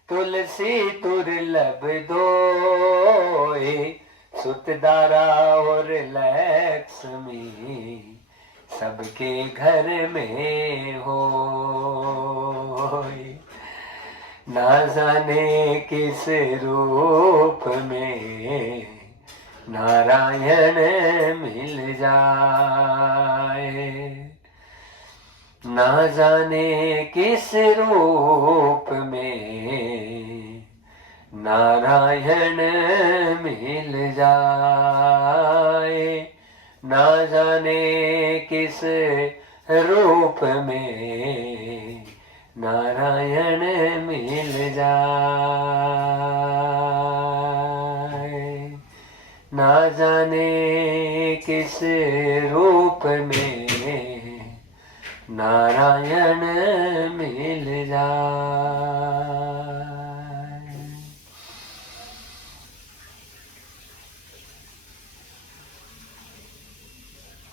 तुलसी दुर्लभ दोए, सुत दारा और लक्ष्मी, सबके घर में हो। ना जाने किस रूप में नारायण मिल जाए, ना जाने किस रूप में नारायण मिल जाए, ना जाने किस रूप में नारायण मिल जाए, ना जाने किस रूप में नारायण मिल जाए।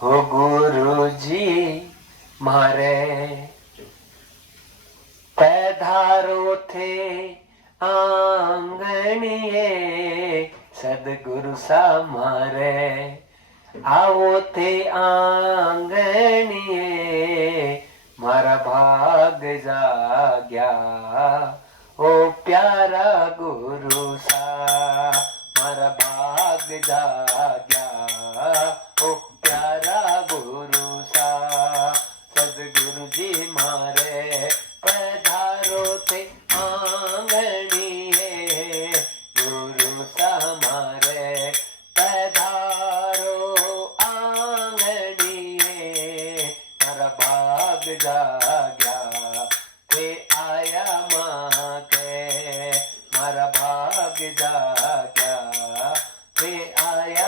हो गुरु जी मारे पैधारो थे आंगनिए, सदगुरु सा मारे आओ थे आंगनिए, मारा भाग जाग्या ओ प्यारा गुरु सा, मारा भाग जाग्या ओ प्यारा गुरु सा। सदगुरु जी मारे पधारो थे आंगनिए, गुरु सा मारे पधारो आंगनिए, मारा भाग जाग्या थे आया माँ के, मारा भाग जाग्या थे आया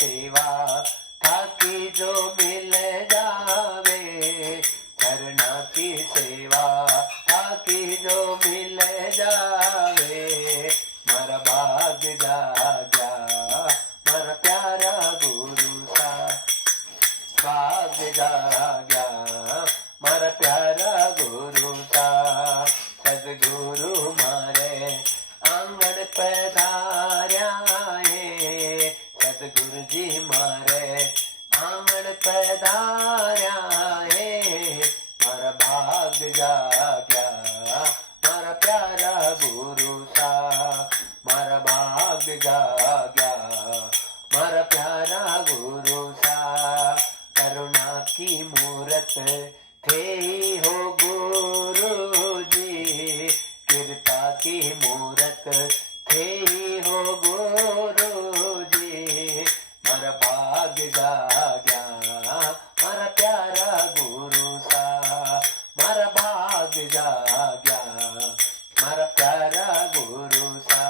सेवा थाकी जो मिल जावे, चरना की सेवा थाकी जो मिल जावे, मारा भाग जाग्या मारा प्यारा गुरु सा, भाग जाग्या मारा प्यारा गुरु सा। सदगुरु मारे आंगन पधार्या है, सदगुरु जी मारे आंगन पधार्या है, मारा भाग जाग्या मारा प्यारा गुरु सा, मारा भाग जाग्या मारा प्यारा गुरु सा। करुणा की मूरत थे हो गुरु जी, कृपा की मूरत थे हो गुरु जी, मारा भाग जाग्या मारा प्यारा गुरु सा, मारा भाग जाग्या मारा प्यारा गुरु सा।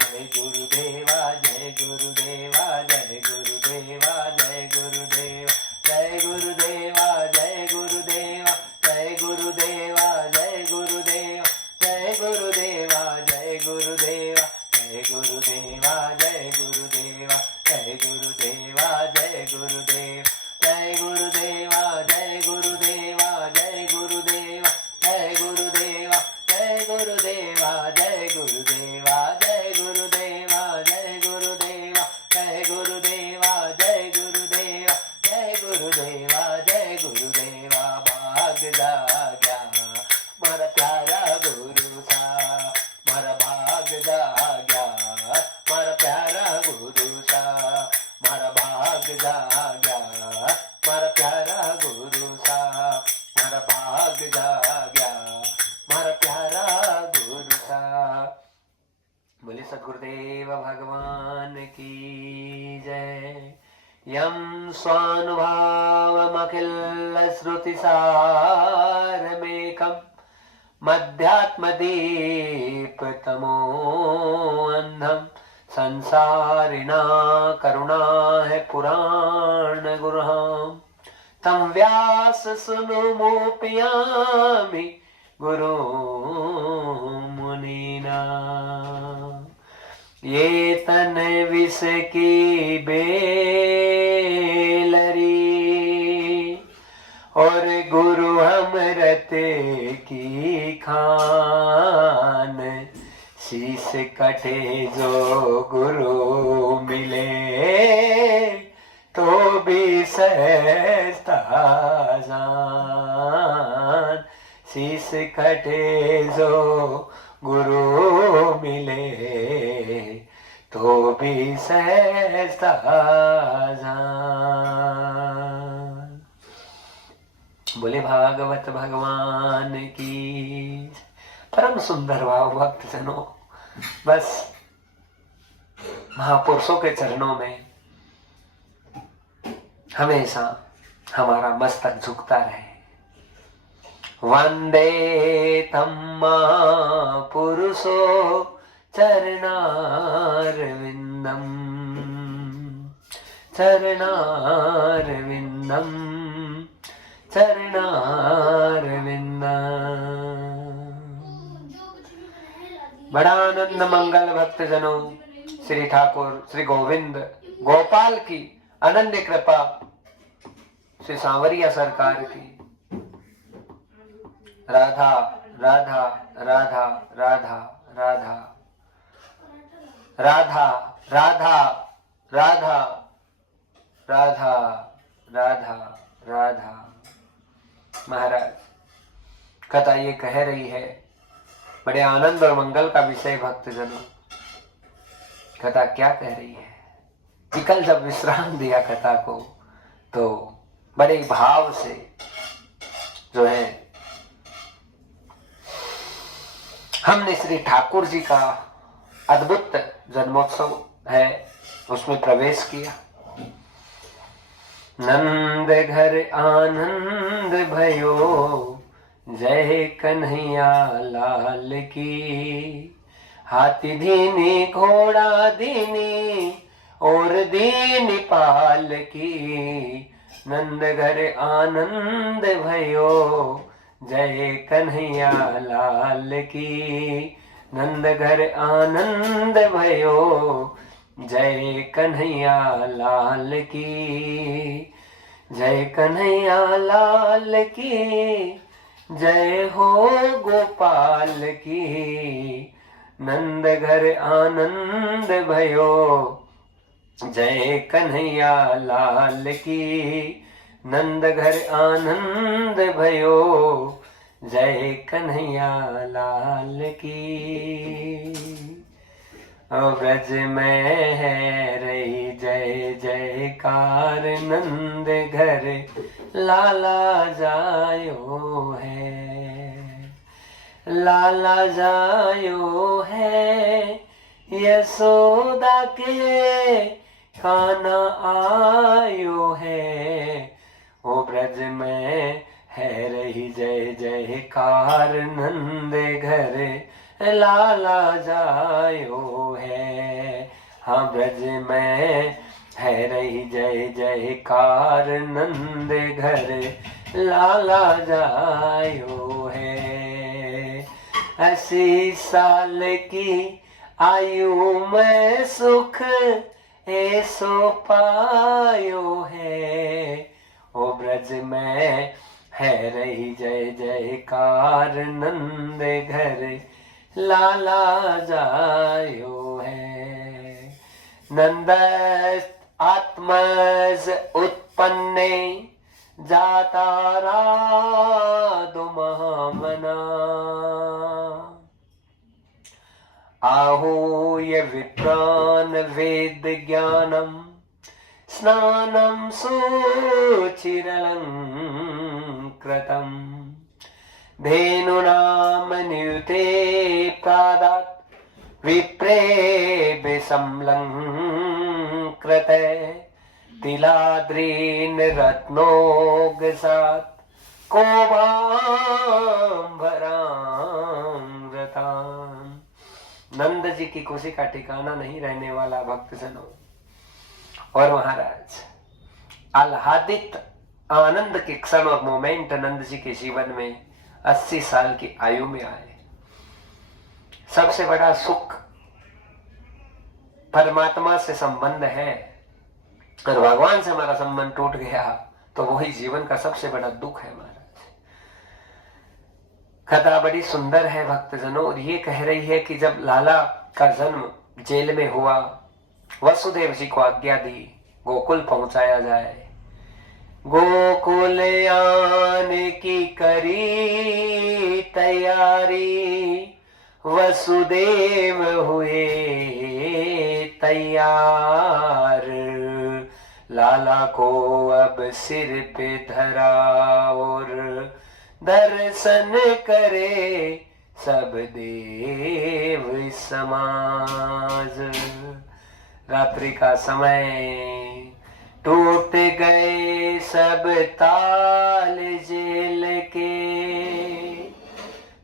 जय गुरुदेवा जय गुरुदेवा जय गुरुदेवा जय गुरुदेवा जय गुरुदेवा जय गुरुदेवा जय गुरुदेवा जय गुरुदेवा जय गुरुदेवा जय गुरुदेवा जय गुरुदेवा जय गुरुदेवा जय गुरुदेवा जय गुरुदेव जय गुरुदेवा जय गुरुदेवा जय गुरुदेवा जय गुरुदेवा जय गुरुदेवा जय गुरुदेवा जय गुरुदेवा जय गुरुदेवा जय गुरुदेवा जय गुरुदेवा जय गुरुदेवा जय गुरुदेवा। भाग जाग्या मारा प्यारा गुरु सा, मारा भाग जाग्या मारा प्यारा गुरु सा, मारा भाग जाग्या मारा प्यारा गुरु सा, मारा भाग जाग्या मारा प्यारा गुरु सा। बोले सद्गुरुदेव भगवान की जय। यम स्वानुभावमखिलश्रुतिसारमेकं मध्यात्मदीपतमोऽन्धं, संसारिणा करुणा है पुराण गुरुहां, तं व्यास सुनुमोपयामि गुरु मुनीना। ये तन विष की बेलरी और गुरु अमृत की खान, शीश कटे जो गुरु मिले तो भी सहजता जान, शीश कटे जो गुरु मिले तो भी सहजता जान। बोले भागवत भगवान की। परम सुंदर भाव भक्त जनों, बस महापुरुषों के चरणों में हमेशा हमारा मस्तक झुकता रहे। वंदे तम महापुरुषो चरणारविंदम, चरणारविंदम, चरणारविंदम। बड़ा आनंद मंगल भक्त जनों, श्री ठाकुर श्री गोविंद गोपाल की अनन्य कृपा, श्री सांवरिया सरकार की। राधा राधा राधा राधा राधा राधा राधा राधा राधा राधा राधा। महाराज कथा ये कह रही है, बड़े आनंद और मंगल का विषय भक्तजनों। कथा क्या कह रही है कि कल जब विश्राम दिया कथा को, तो बड़े भाव से जो है हमने श्री ठाकुर जी का अद्भुत जन्मोत्सव है उसमें प्रवेश किया। नंद घर आनंद भयो, जय कन्हैया लाल की। हाथी धीनी घोड़ा धीनी, और दीन पाल की। नंद घर आनंद भयो, जय कन्हैया लाल की। नंद घर आनंद भयो, जय कन्हैया लाल की। जय कन्हैया लाल की, जय हो गोपाल की। नंद घर आनंद भयो, जय कन्हैया लाल की। नंद घर आनंद भयो, जय कन्हैया लाल की। ब्रज में है रही जय जयकार, नंद घर लाला जायो है। लाला जायो है, यशोदा के खाना आयो है। ओ ब्रज में है रही जय जयकार, नंद घर लाला जायो है। हाँ ब्रज में है रही जय जयकार, नंद घर लाला जायो है। 80 साल की आयु में सुख ऐसो पायो है। ओ ब्रज में है रही जय जयकार, नंद घर लाला जायो है। नंद आत्मज उत्पन्ने, जातारा दो महामना। आहूय विप्रान वेद ज्ञानम, स्नानं सुचिरलंकृतम्। धेनुनाम नियुते प्रादात्, विप्रेभ्य संलंकृते। तिलाद्रीन रत्नोगसात्, कोभाम्बरामृताम्। नंद जी की खुशी का ठिकाना नहीं रहने वाला भक्तजनों। और महाराज आह्लादित आनंद के क्षण और मोमेंट नंद जी के जीवन में 80 साल की आयु में आए। सबसे बड़ा सुख परमात्मा से संबंध है, और भगवान से हमारा संबंध टूट गया तो वही जीवन का सबसे बड़ा दुख है महाराज। कथा बड़ी सुंदर है भक्तजनों, और ये कह रही है कि जब लाला का जन्म जेल में हुआ, वसुदेव जी को आज्ञा दी गोकुल पहुंचाया जाए। गोकुल आने की करी तैयारी, वसुदेव हुए तैयार। लाला को अब सिर पे धरा और दर्शन करे सब देव समाज। रात्रि का समय, टूट गए सब ताल जेल के,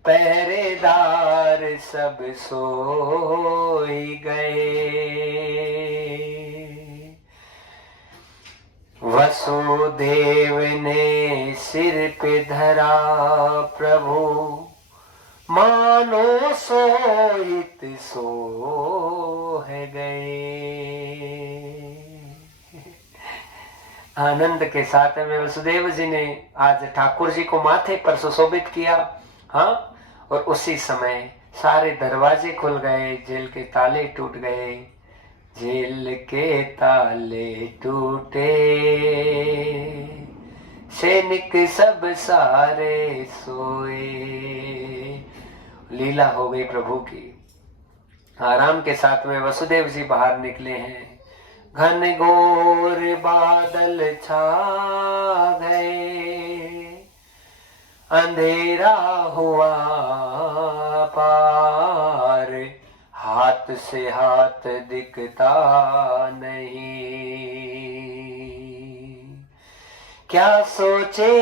पहरेदार सब सोई गए। वसुदेव ने सिर पे धरा प्रभु, मानो सोइत सो है गए। आनंद के साथ में वसुदेव जी ने आज ठाकुर जी को माथे पर सुशोभित किया। हाँ, और उसी समय सारे दरवाजे खुल गए, जेल के ताले टूट गए। जेल के ताले टूटे, सैनिक सब सारे सोए। लीला हो गई प्रभु की। आराम के साथ में वसुदेव जी बाहर निकले हैं। घन घोर बादल छा गए, अंधेरा हुआ पार, हाथ से हाथ दिखता नहीं। क्या सोचे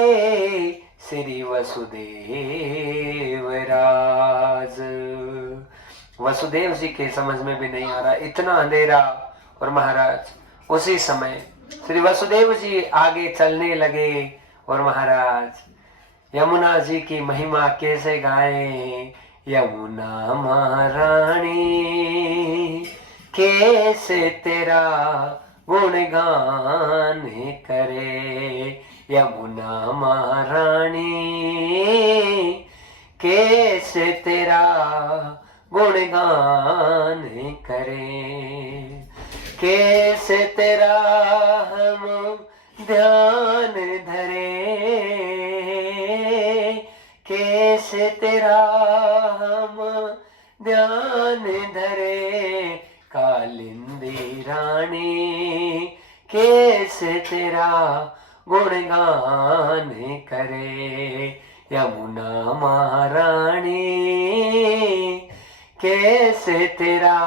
श्री वसुदेव राज। वसुदेव जी के समझ में भी नहीं आ रहा, इतना अंधेरा और महाराज उसी समय श्री वसुदेव जी आगे चलने लगे और महाराज यमुना जी की महिमा कैसे गाएं। यमुना महारानी कैसे तेरा गुणगान करे। यमुना महारानी कैसे तेरा गुणगान करे। कैसे तेरा हम ध्यान धरे। कैसे तेरा हम ध्यान धरे। कालिंदी रानी कैसे तेरा गुणगान करे। यमुना महारानी कैसे तेरा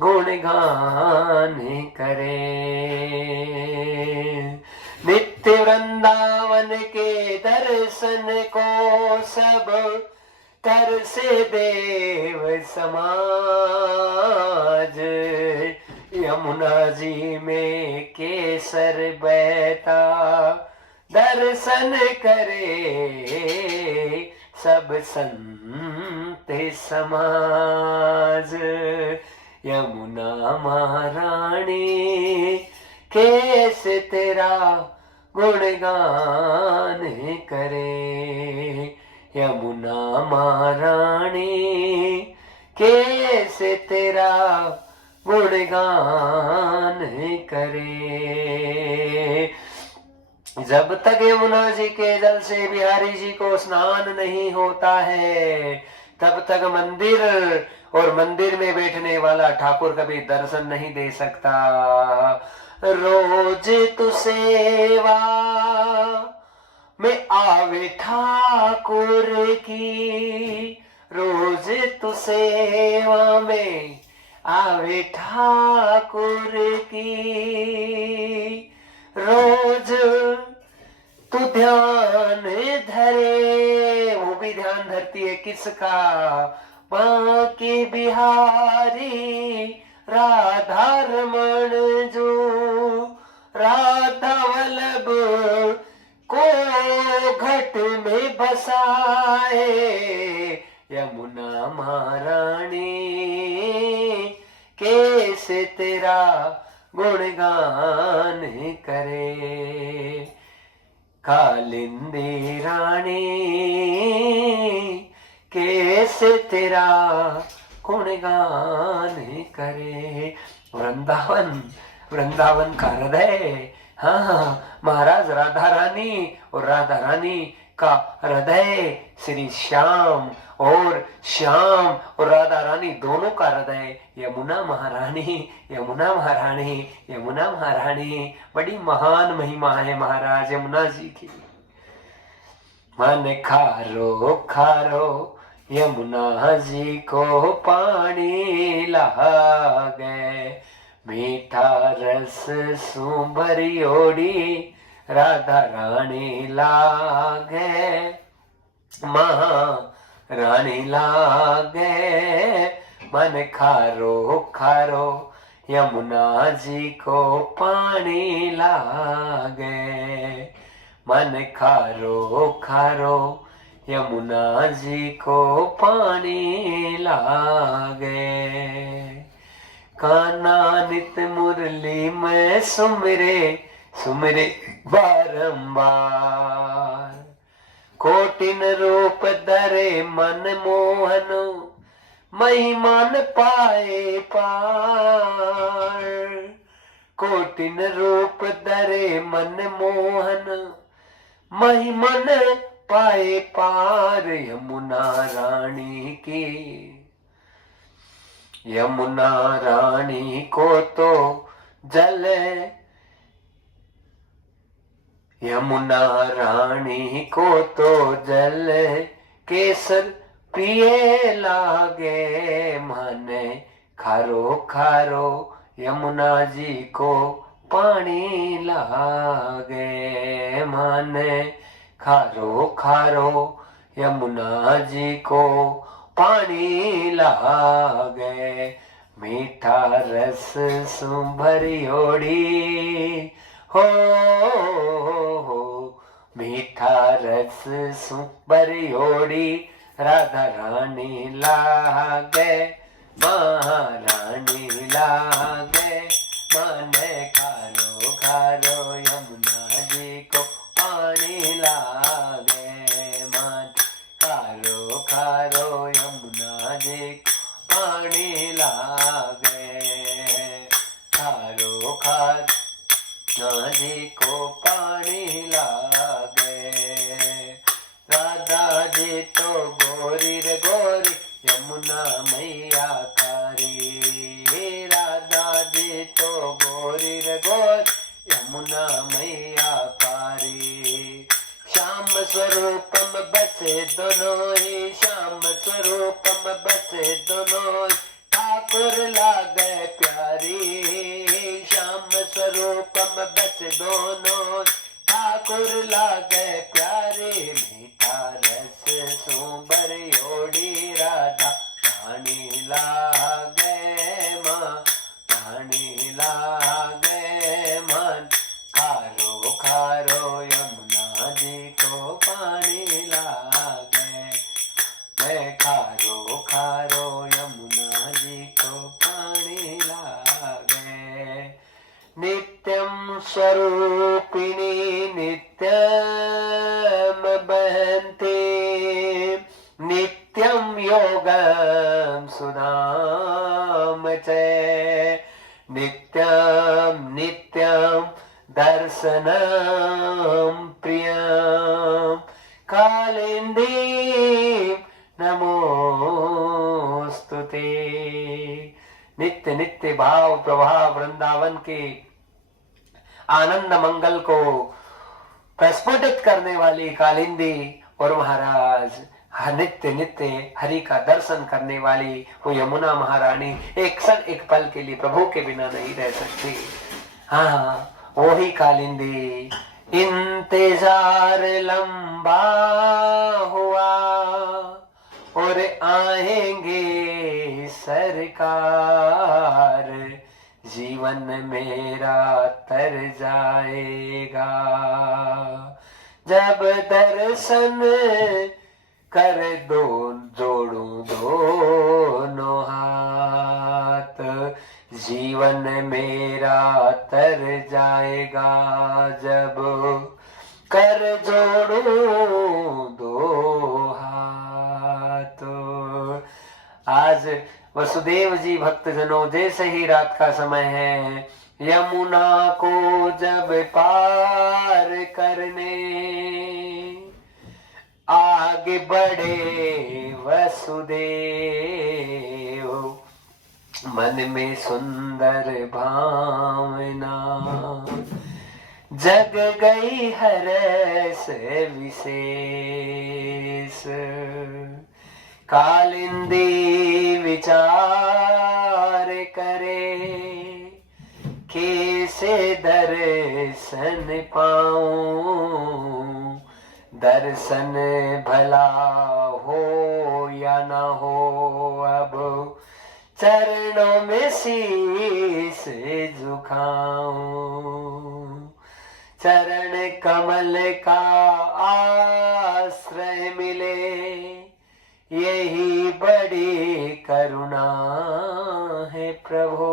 गुणगान करे। नित्य वृंदावन के दर्शन को सब तरसे देव समाज। यमुना जी में केसर बहता दर्शन करे सब संत समाज। यमुना महारानी कैसे तेरा गुणगान करे। यमुना महारानी कैसे तेरा गुणगान करे। जब तक यमुना जी के जल से बिहारी जी को स्नान नहीं होता है तब तक मंदिर और मंदिर में बैठने वाला ठाकुर कभी दर्शन नहीं दे सकता। रोज तू सेवा में आवे ठाकुर की। रोज तू सेवा में आवे ठाकुर की। रोज तू ध्यान धरे। वो भी ध्यान धरती है किसका। बांके बिहारी राधा रमण जो राधा वल्लभ को घट में बसाए। यमुना महारानी कैसे तेरा गुणगान करे। कालिंदी रानी कैसे तेरा गुणगान करे। वृंदावन वृंदावन का हृदय। हाँ महाराज राधा रानी और राधा रानी का हृदय श्री श्याम और श्याम और राधा रानी दोनों का हृदय यमुना महारानी। यमुना महारानी यमुना महारानी बड़ी महान महिमा है महाराज यमुना जी की। मन खारो खारो यमुना जी को पानी लागे। मीठा रस सुंबरी ओड़ी राधा रानी लागे। महारानी लागे। मन खारो खारो यमुना जी को पानी लागे। मन खारो खारो यमुना जी को पानी लागे। कान्हा नित मुरली में सुमरे सुमरे बारंबार। कोटिन रूप धरे मन मोहन महिमान पाए पार। कोटिन रूप धरे मन मोहन महिमन पाए पार। यमुना रानी की। यमुना रानी को तो जल यमुना रानी को तो जल केसर पिए लागे। माने खारो खारो यमुना जी को पानी लागे। माने खारो खारो यमुना जी को पानी लागे। मीठा रस सुभरियोड़ी हो मीठा रस सुभरियोड़ी राधा रानी लागे महारानी लागे मन खारो खारो यमुना जी को पानी लागे मन खारो खारो यमुना जी को पानी लागे खारो खार जी को पानी लागे राधा जी तो गोरी रे गोरी यमुना मैया कारी राधा जी तो गोरी रे गोरी यमुना मैया कारी श्याम स्वरूपम बसे दोनों ही श्याम स्वरूपम बसे दोनों ठाकुर लागे प्यारी श्याम स्वरूपम बस दोनों ठाकुर लागे प्यारे मीठा रस सुबर योड़ी राधा रानी लागे माँ रानी लागे मन खारो खारो यमुना जी को पानी लागे मैं खारो खारो यमुना जी को पानी लागे नित्यं स्वरूपिणी नित्यं बहन्ति नित्यं योगं सुधाम च नित्यं नित्यं दर्शनं प्रियं कालिन्दी नमोस्तुते। नित्य नित्य भाव प्रभाव वृंदावन के आनंद मंगल को प्रस्फुटित करने वाली कालिंदी और महाराज नित्य नित्य हरि का दर्शन करने वाली वो यमुना महारानी एक क्षण एक पल के लिए प्रभु के बिना नहीं रह सकती। हाँ वो ही कालिंदी। इंतजार लंबा हुआ और आएंगे सरकार जीवन मेरा तर जाएगा जब दर्शन कर दो जोड़ू दोनों हाथ जीवन मेरा तर जाएगा जब कर जोड़ू दो हाथ। आज वसुदेव जी भक्तजनों जैसे ही रात का समय है यमुना को जब पार करने आगे बढ़े वसुदेव मन में सुंदर भावना जग गई हर्ष विशेष कालिंदी विचार करे कैसे दर्शन पाऊं दर्शन भला हो या न हो अब चरणों में शीश झुकाऊं चरण कमल का आश्रय मिले यही बड़ी करुणा है प्रभु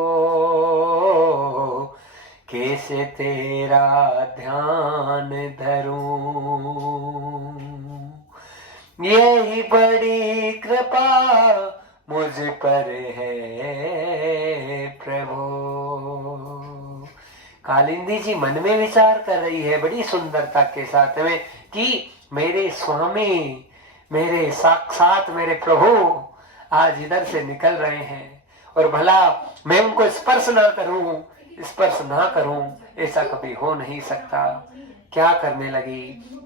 कैसे तेरा ध्यान धरूं यही बड़ी कृपा मुझ पर है प्रभु। कालिंदी जी मन में विचार कर रही है बड़ी सुंदरता के साथ में कि मेरे स्वामी मेरे साक्षात मेरे प्रभु आज इधर से निकल रहे हैं और भला मैं उनको स्पर्श ना करूं ऐसा कभी हो नहीं सकता। क्या करने लगी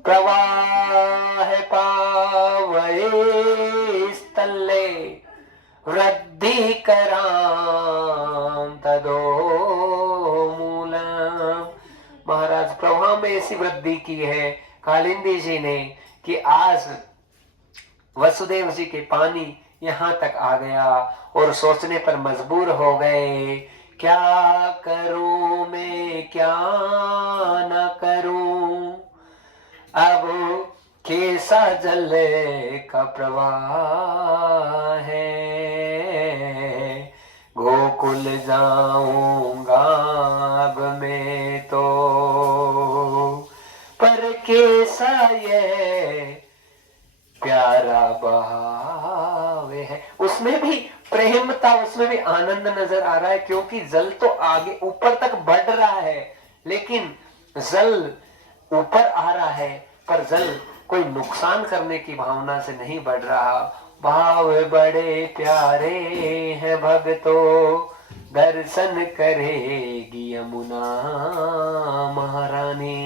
प्रवाह पावए स्थले वृद्धि कराम तदो मूलम। महाराज प्रवाह में ऐसी वृद्धि की है कालिंदी जी ने कि आज वसुदेव जी के पानी यहाँ तक आ गया और सोचने पर मजबूर हो गए, क्या करूं मैं क्या न करूं, अब कैसा जल का प्रवाह है, गोकुल जाऊंगा अब मैं तो, पर कैसा ये प्यारा बहाव है। उसमें भी प्रेम था, उसमें भी आनंद नजर आ रहा है, क्योंकि जल तो आगे ऊपर तक बढ़ रहा है, लेकिन जल ऊपर आ रहा है, पर जल कोई नुकसान करने की भावना से नहीं बढ़ रहा। भाव बड़े प्यारे हैं भक्तों, दर्शन करेगी यमुना महारानी,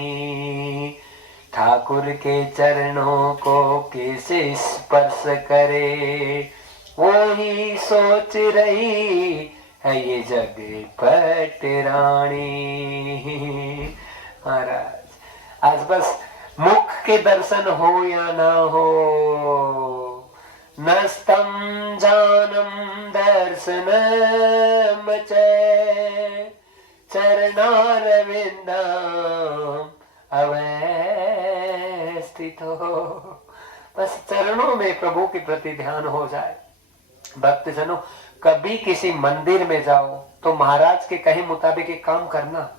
ठाकुर के चरणों को कैसे स्पर्श करे, वो ही सोच रही है ये जग पट रानी। महाराज आज बस मुख के दर्शन हो या ना हो, नस्तम जानम दर्शनम च चरणारविंदम अवस्थितो, बस चरणों में प्रभु के प्रति ध्यान हो जाए। भक्तजनों, कभी किसी मंदिर में जाओ तो महाराज के कहे मुताबिक एक काम करना।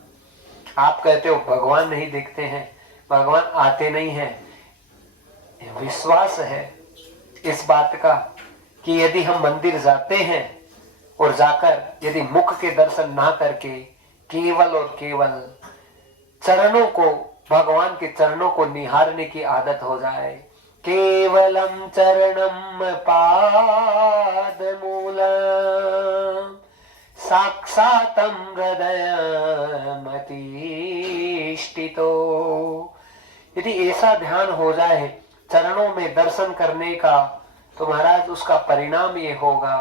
आप कहते हो भगवान नहीं दिखते हैं, भगवान आते नहीं हैं, विश्वास है इस बात का कि यदि हम मंदिर जाते हैं और जाकर यदि मुख के दर्शन ना करके केवल और केवल चरणों को, भगवान के चरणों को निहारने की आदत हो जाए, केवलम चरणम पाद मूलम साक्षातम हृदयमतिष्ठितो, यदि ऐसा ध्यान हो जाए चरणों में दर्शन करने का, तो महाराज उसका परिणाम ये होगा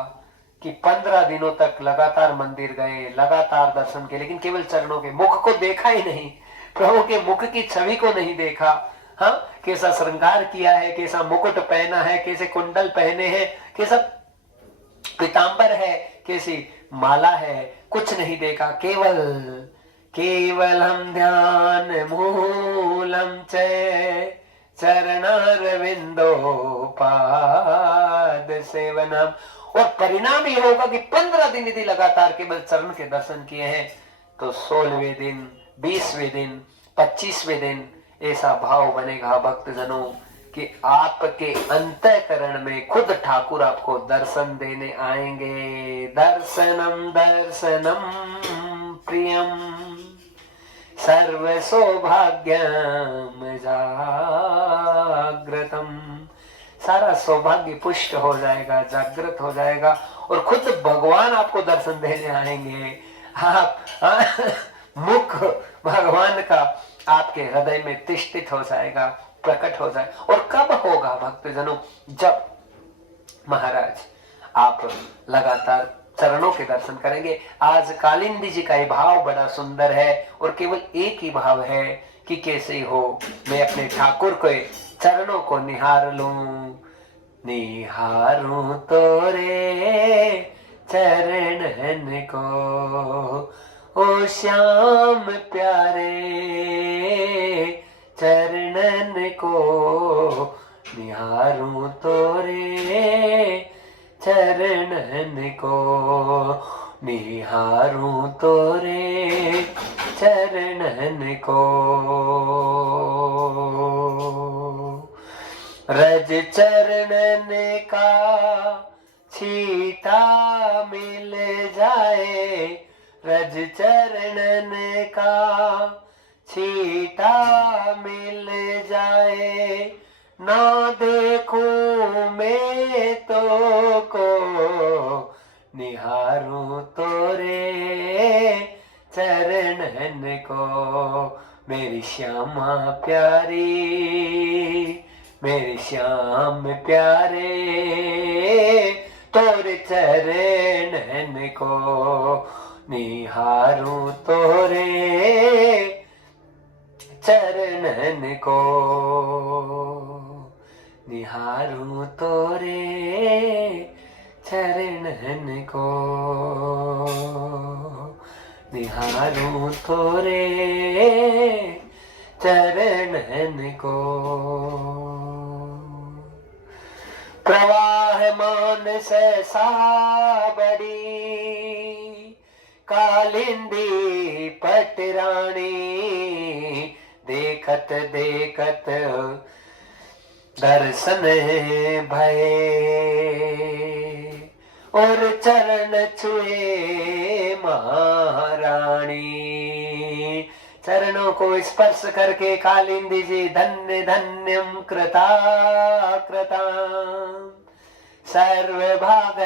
कि 15 दिनों तक लगातार मंदिर गए, लगातार दर्शन किए, लेकिन केवल चरणों के, मुख को देखा ही नहीं, प्रभु के मुख की छवि को नहीं देखा। हाँ, कैसा श्रृंगार किया है, कैसा मुकुट पहना है, कैसे कुंडल पहने हैं, कैसा पीतांबर है, कैसी माला है, कुछ नहीं देखा। केवल केवलम ध्यान मूलम च चरणारविंदो पाद सेवनम, और परिणाम ये होगा कि 15 दिन यदि लगातार केवल चरण के दर्शन किए हैं, तो 16वें दिन, 20वें दिन, 25वें दिन ऐसा भाव बनेगा भक्तजनों कि आपके अंतःकरण में खुद ठाकुर आपको दर्शन देने आएंगे। दर्शनम दर्शनम प्रियम सर्व सौभाग्यम जाग्रतम, सारा सौभाग्य पुष्ट हो जाएगा, जागृत हो जाएगा, और खुद भगवान आपको दर्शन देने आएंगे। आप मुख भगवान का आपके हृदय में तिष्ठित हो जाएगा, प्रकट हो जाए। और कब होगा भक्तजनों? जब महाराज आप लगातार चरणों के दर्शन करेंगे। आज कालिंदी जी का ये भाव बड़ा सुंदर है, और केवल एक ही भाव है कि कैसे हो मैं अपने ठाकुर के चरणों को निहार लूं, निहारूं तोरे चरणन को, ओ श्याम प्यारे चरणन को, निहारूं तोरे चरणन को, निहारूं तोरे चरणन को। रज चरणन का छीटा मिल जाए, रज चरणन का छीटा मिल जाए, ना देखूं मैं तो को, निहारूं तोरे चरणन को, मेरी श्यामा प्यारी, मेरे श्याम प्यारे तोरे चरणन को, निहारूं तोरे चरणन को, निहारूं तोरे चरणन को निहारूं थोरे चरणन को। प्रवाहमान सहसा बड़ी कालिंदी पटरानी, देखत देखत दर्शन भये और चरण छुए महारानी। चरणों को स्पर्श करके कालिंदी जी धन्य धन्यम कृता कृता सर्वभागम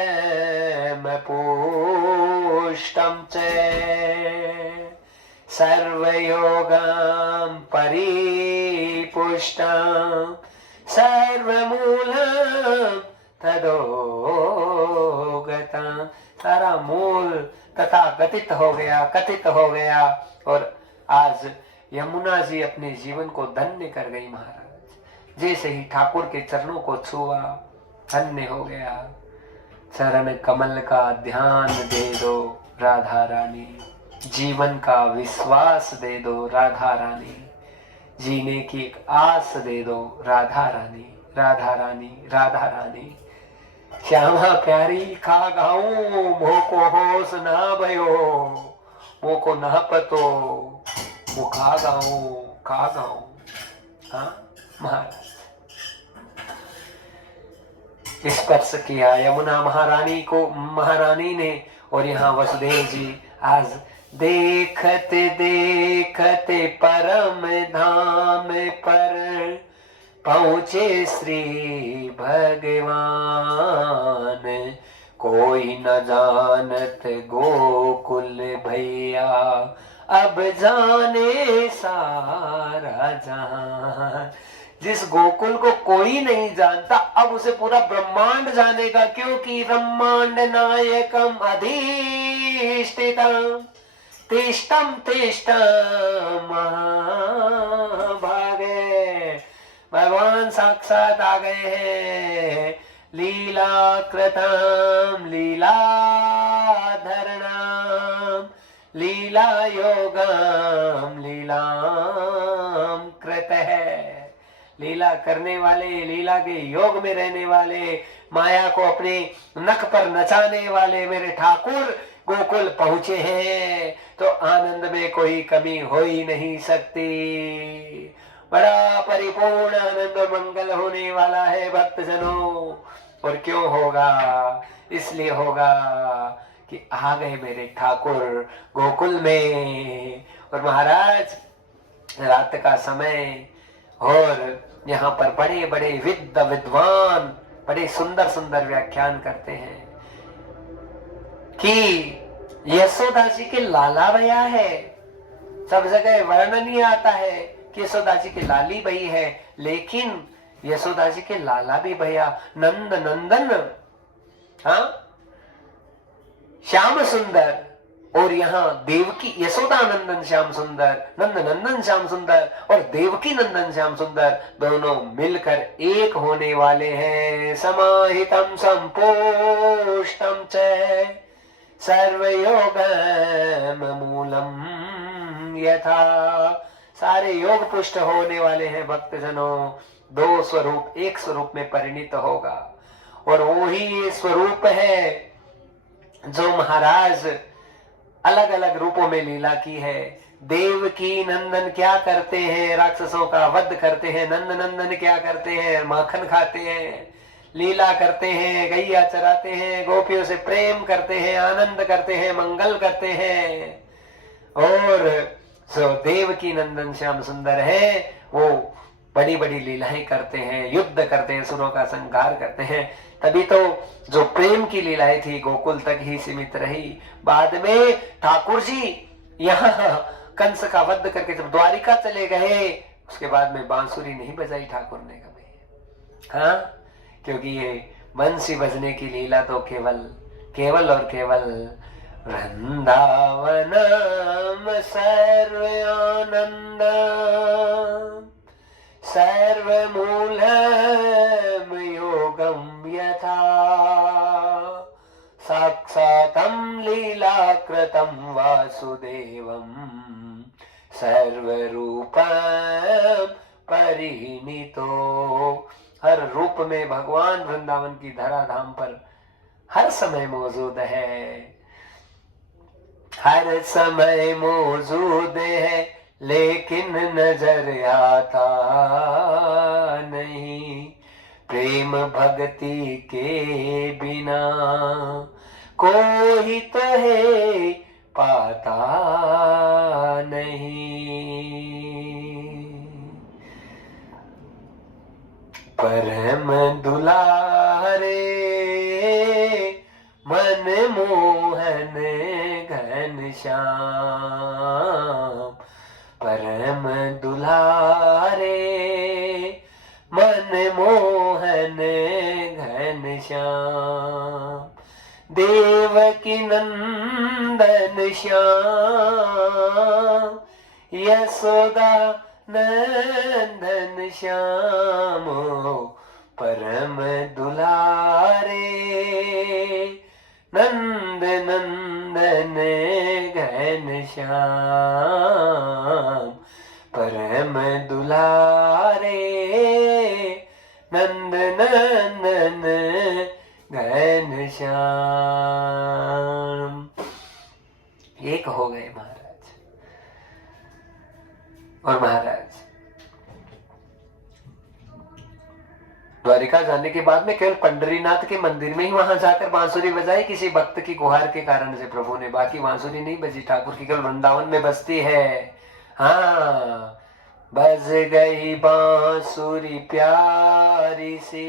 पुष्टम च सर्वयोगम परिपुष्टम सर्वमूलम तदोगता। सारा मूल तथा गतित हो गया, कथित हो गया। और आज यमुना जी अपने जीवन को धन्य कर गई महाराज। जैसे ही ठाकुर के चरणों को छुआ धन्य हो गया। चरण कमल का ध्यान दे दो राधा रानी, जीवन का विश्वास दे दो राधा रानी, जीने की एक आस दे दो राधा रानी, राधा रानी, राधा रानी। श्यामा प्यारी खा गाऊं मोको होश ना भयो, मोको ना पतो वो खा गाऊं। हाँ महाराज स्पर्श किया यमुना महारानी ने। और यहाँ वसुदेव जी आज देखते देखते परम धाम पर पहुँचे श्री भगवान। कोई न जानत गोकुल भैया, अब जाने सारा जहान। जिस गोकुल को कोई नहीं जानता अब उसे पूरा ब्रह्मांड जानेगा, क्योंकि ब्रह्मांड नायकम अधिष्ठितम तिष्ठम तिष्ठम महाभागे। भगवान साक्षात आ गए हैं। लीला कृतम लीला धरणम लीला योगम लीलाम कृत है। लीला करने वाले, लीला के योग में रहने वाले, माया को अपने नख पर नचाने वाले मेरे ठाकुर गोकुल पहुंचे हैं, तो आनंद में कोई कमी हो ही नहीं सकती। बड़ा परिपूर्ण आनंद और मंगल होने वाला है भक्तजनों। और क्यों होगा? इसलिए होगा कि आ गए मेरे ठाकुर गोकुल में। और महाराज रात का समय और यहाँ पर बड़े बड़े विद्वान बड़े सुंदर सुंदर व्याख्यान करते हैं कि यशोदा जी के लाला भैया है। सब जगह वर्णन ही आता है कि यशोदा जी की लाली भई है, लेकिन यशोदा जी के लाला भी भैया नंद नंदन, हाँ श्याम सुंदर। और यहाँ देवकी यशोदा नंदन श्याम सुंदर, नंद नंदन श्याम सुंदर और देवकी नंदन श्याम सुंदर दोनों मिलकर एक होने वाले हैं। समाहितम संपोष्टम च सर्वयोगम मूलम यथा। सारे योग पुष्ट होने वाले हैं भक्तजनों। दो स्वरूप एक स्वरूप में परिणित होगा, और वही स्वरूप है जो महाराज अलग अलग रूपों में लीला की है। देवकी नंदन क्या करते हैं? राक्षसों का वध करते हैं। नंद नंदन क्या करते हैं? माखन खाते हैं, लीला करते हैं, गैया चराते हैं, गोपियों से प्रेम करते हैं, आनंद करते हैं, मंगल करते हैं। और जो देवकी नंदन श्याम सुंदर है वो बड़ी बड़ी लीलाएं करते हैं, युद्ध करते हैं, सुरों का संहार करते हैं। तभी तो जो प्रेम की लीलाएं थी गोकुल तक ही सीमित रही। बाद में ठाकुर जी यहाँ कंस का वध करके जब द्वारिका चले गए, उसके बाद में बांसुरी नहीं बजाई ठाकुर ने कभी। हाँ, क्योंकि ये बंसी बजने की लीला तो केवल और केवल वृंदावनम सर्व आनंद सर्वमूलम योगम यथा लीलाकृतं वासुदेवं सर्वरूपं परिणीतो। हर रूप में भगवान वृंदावन की धराधाम पर हर समय मौजूद है, हर समय मौजूद है, लेकिन नजर आता नहीं। प्रेम भक्ति के बिना कोई तो है पाता नहीं। परम दुलारे मन मोहन घनश्याम, परम दुलारे मन मोहन घनश्याम, देवकी नंदन श्याम, यशोदा नंदन श्याम, परम दुलारे नंद नंदन घनश्याम, परम दुलारे नंद नंदन घनश्याम। एक हो गए महाराज। और महाराज द्वारिका जाने के बाद में केवल पंढरीनाथ के मंदिर में ही वहां जाकर बांसुरी बजाई किसी भक्त की गुहार के कारण से प्रभु ने। बाकी बांसुरी नहीं बजी, ठाकुर की केवल वृंदावन में बजती है। हाँ, बज गई बांसुरी प्यारी सी,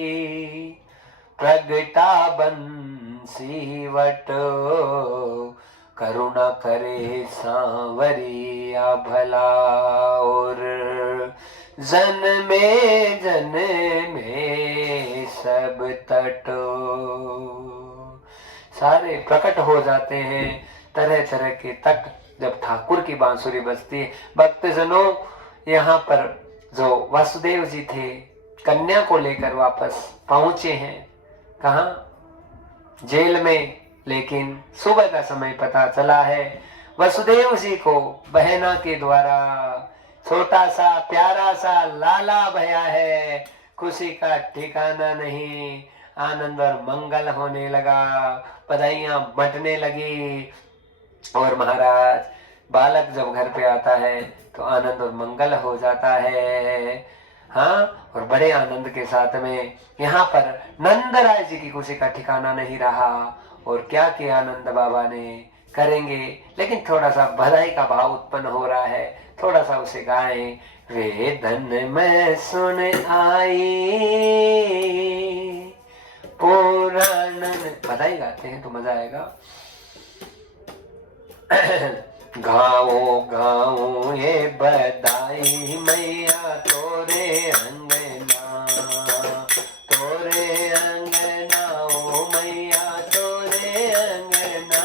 प्रगटा बंसी वटो, करुणा करे सांवरिया भला, और जन में सब तटो। सारे प्रकट हो जाते हैं तरह तरह के तट जब ठाकुर की बांसुरी बजती है। भक्तजनों, यहाँ पर जो वासुदेव जी थे कन्या को लेकर वापस पहुंचे हैं। कहाँ? जेल में। लेकिन सुबह का समय पता चला है वसुदेव जी को बहना के द्वारा छोटा सा प्यारा सा लाला भया है। खुशी का ठिकाना नहीं, आनंद और मंगल होने लगा, बधाइयां बंटने लगी। और महाराज बालक जब घर पे आता है तो आनंद और मंगल हो जाता है। हाँ, और बड़े आनंद के साथ में यहाँ पर नंदराय जी की खुशी का ठिकाना नहीं रहा। और क्या किया नंद बाबा ने, करेंगे, लेकिन थोड़ा सा बधाई का भाव उत्पन्न हो रहा है, थोड़ा सा उसे गाएं। वेदन में सुन आई पुराण, बधाई गाते हैं तो मजा आएगा। गाओ गाओ ये बधाई मैया तोरे अंगना, तोरे अंगना ओ मैया तोरे अंगना,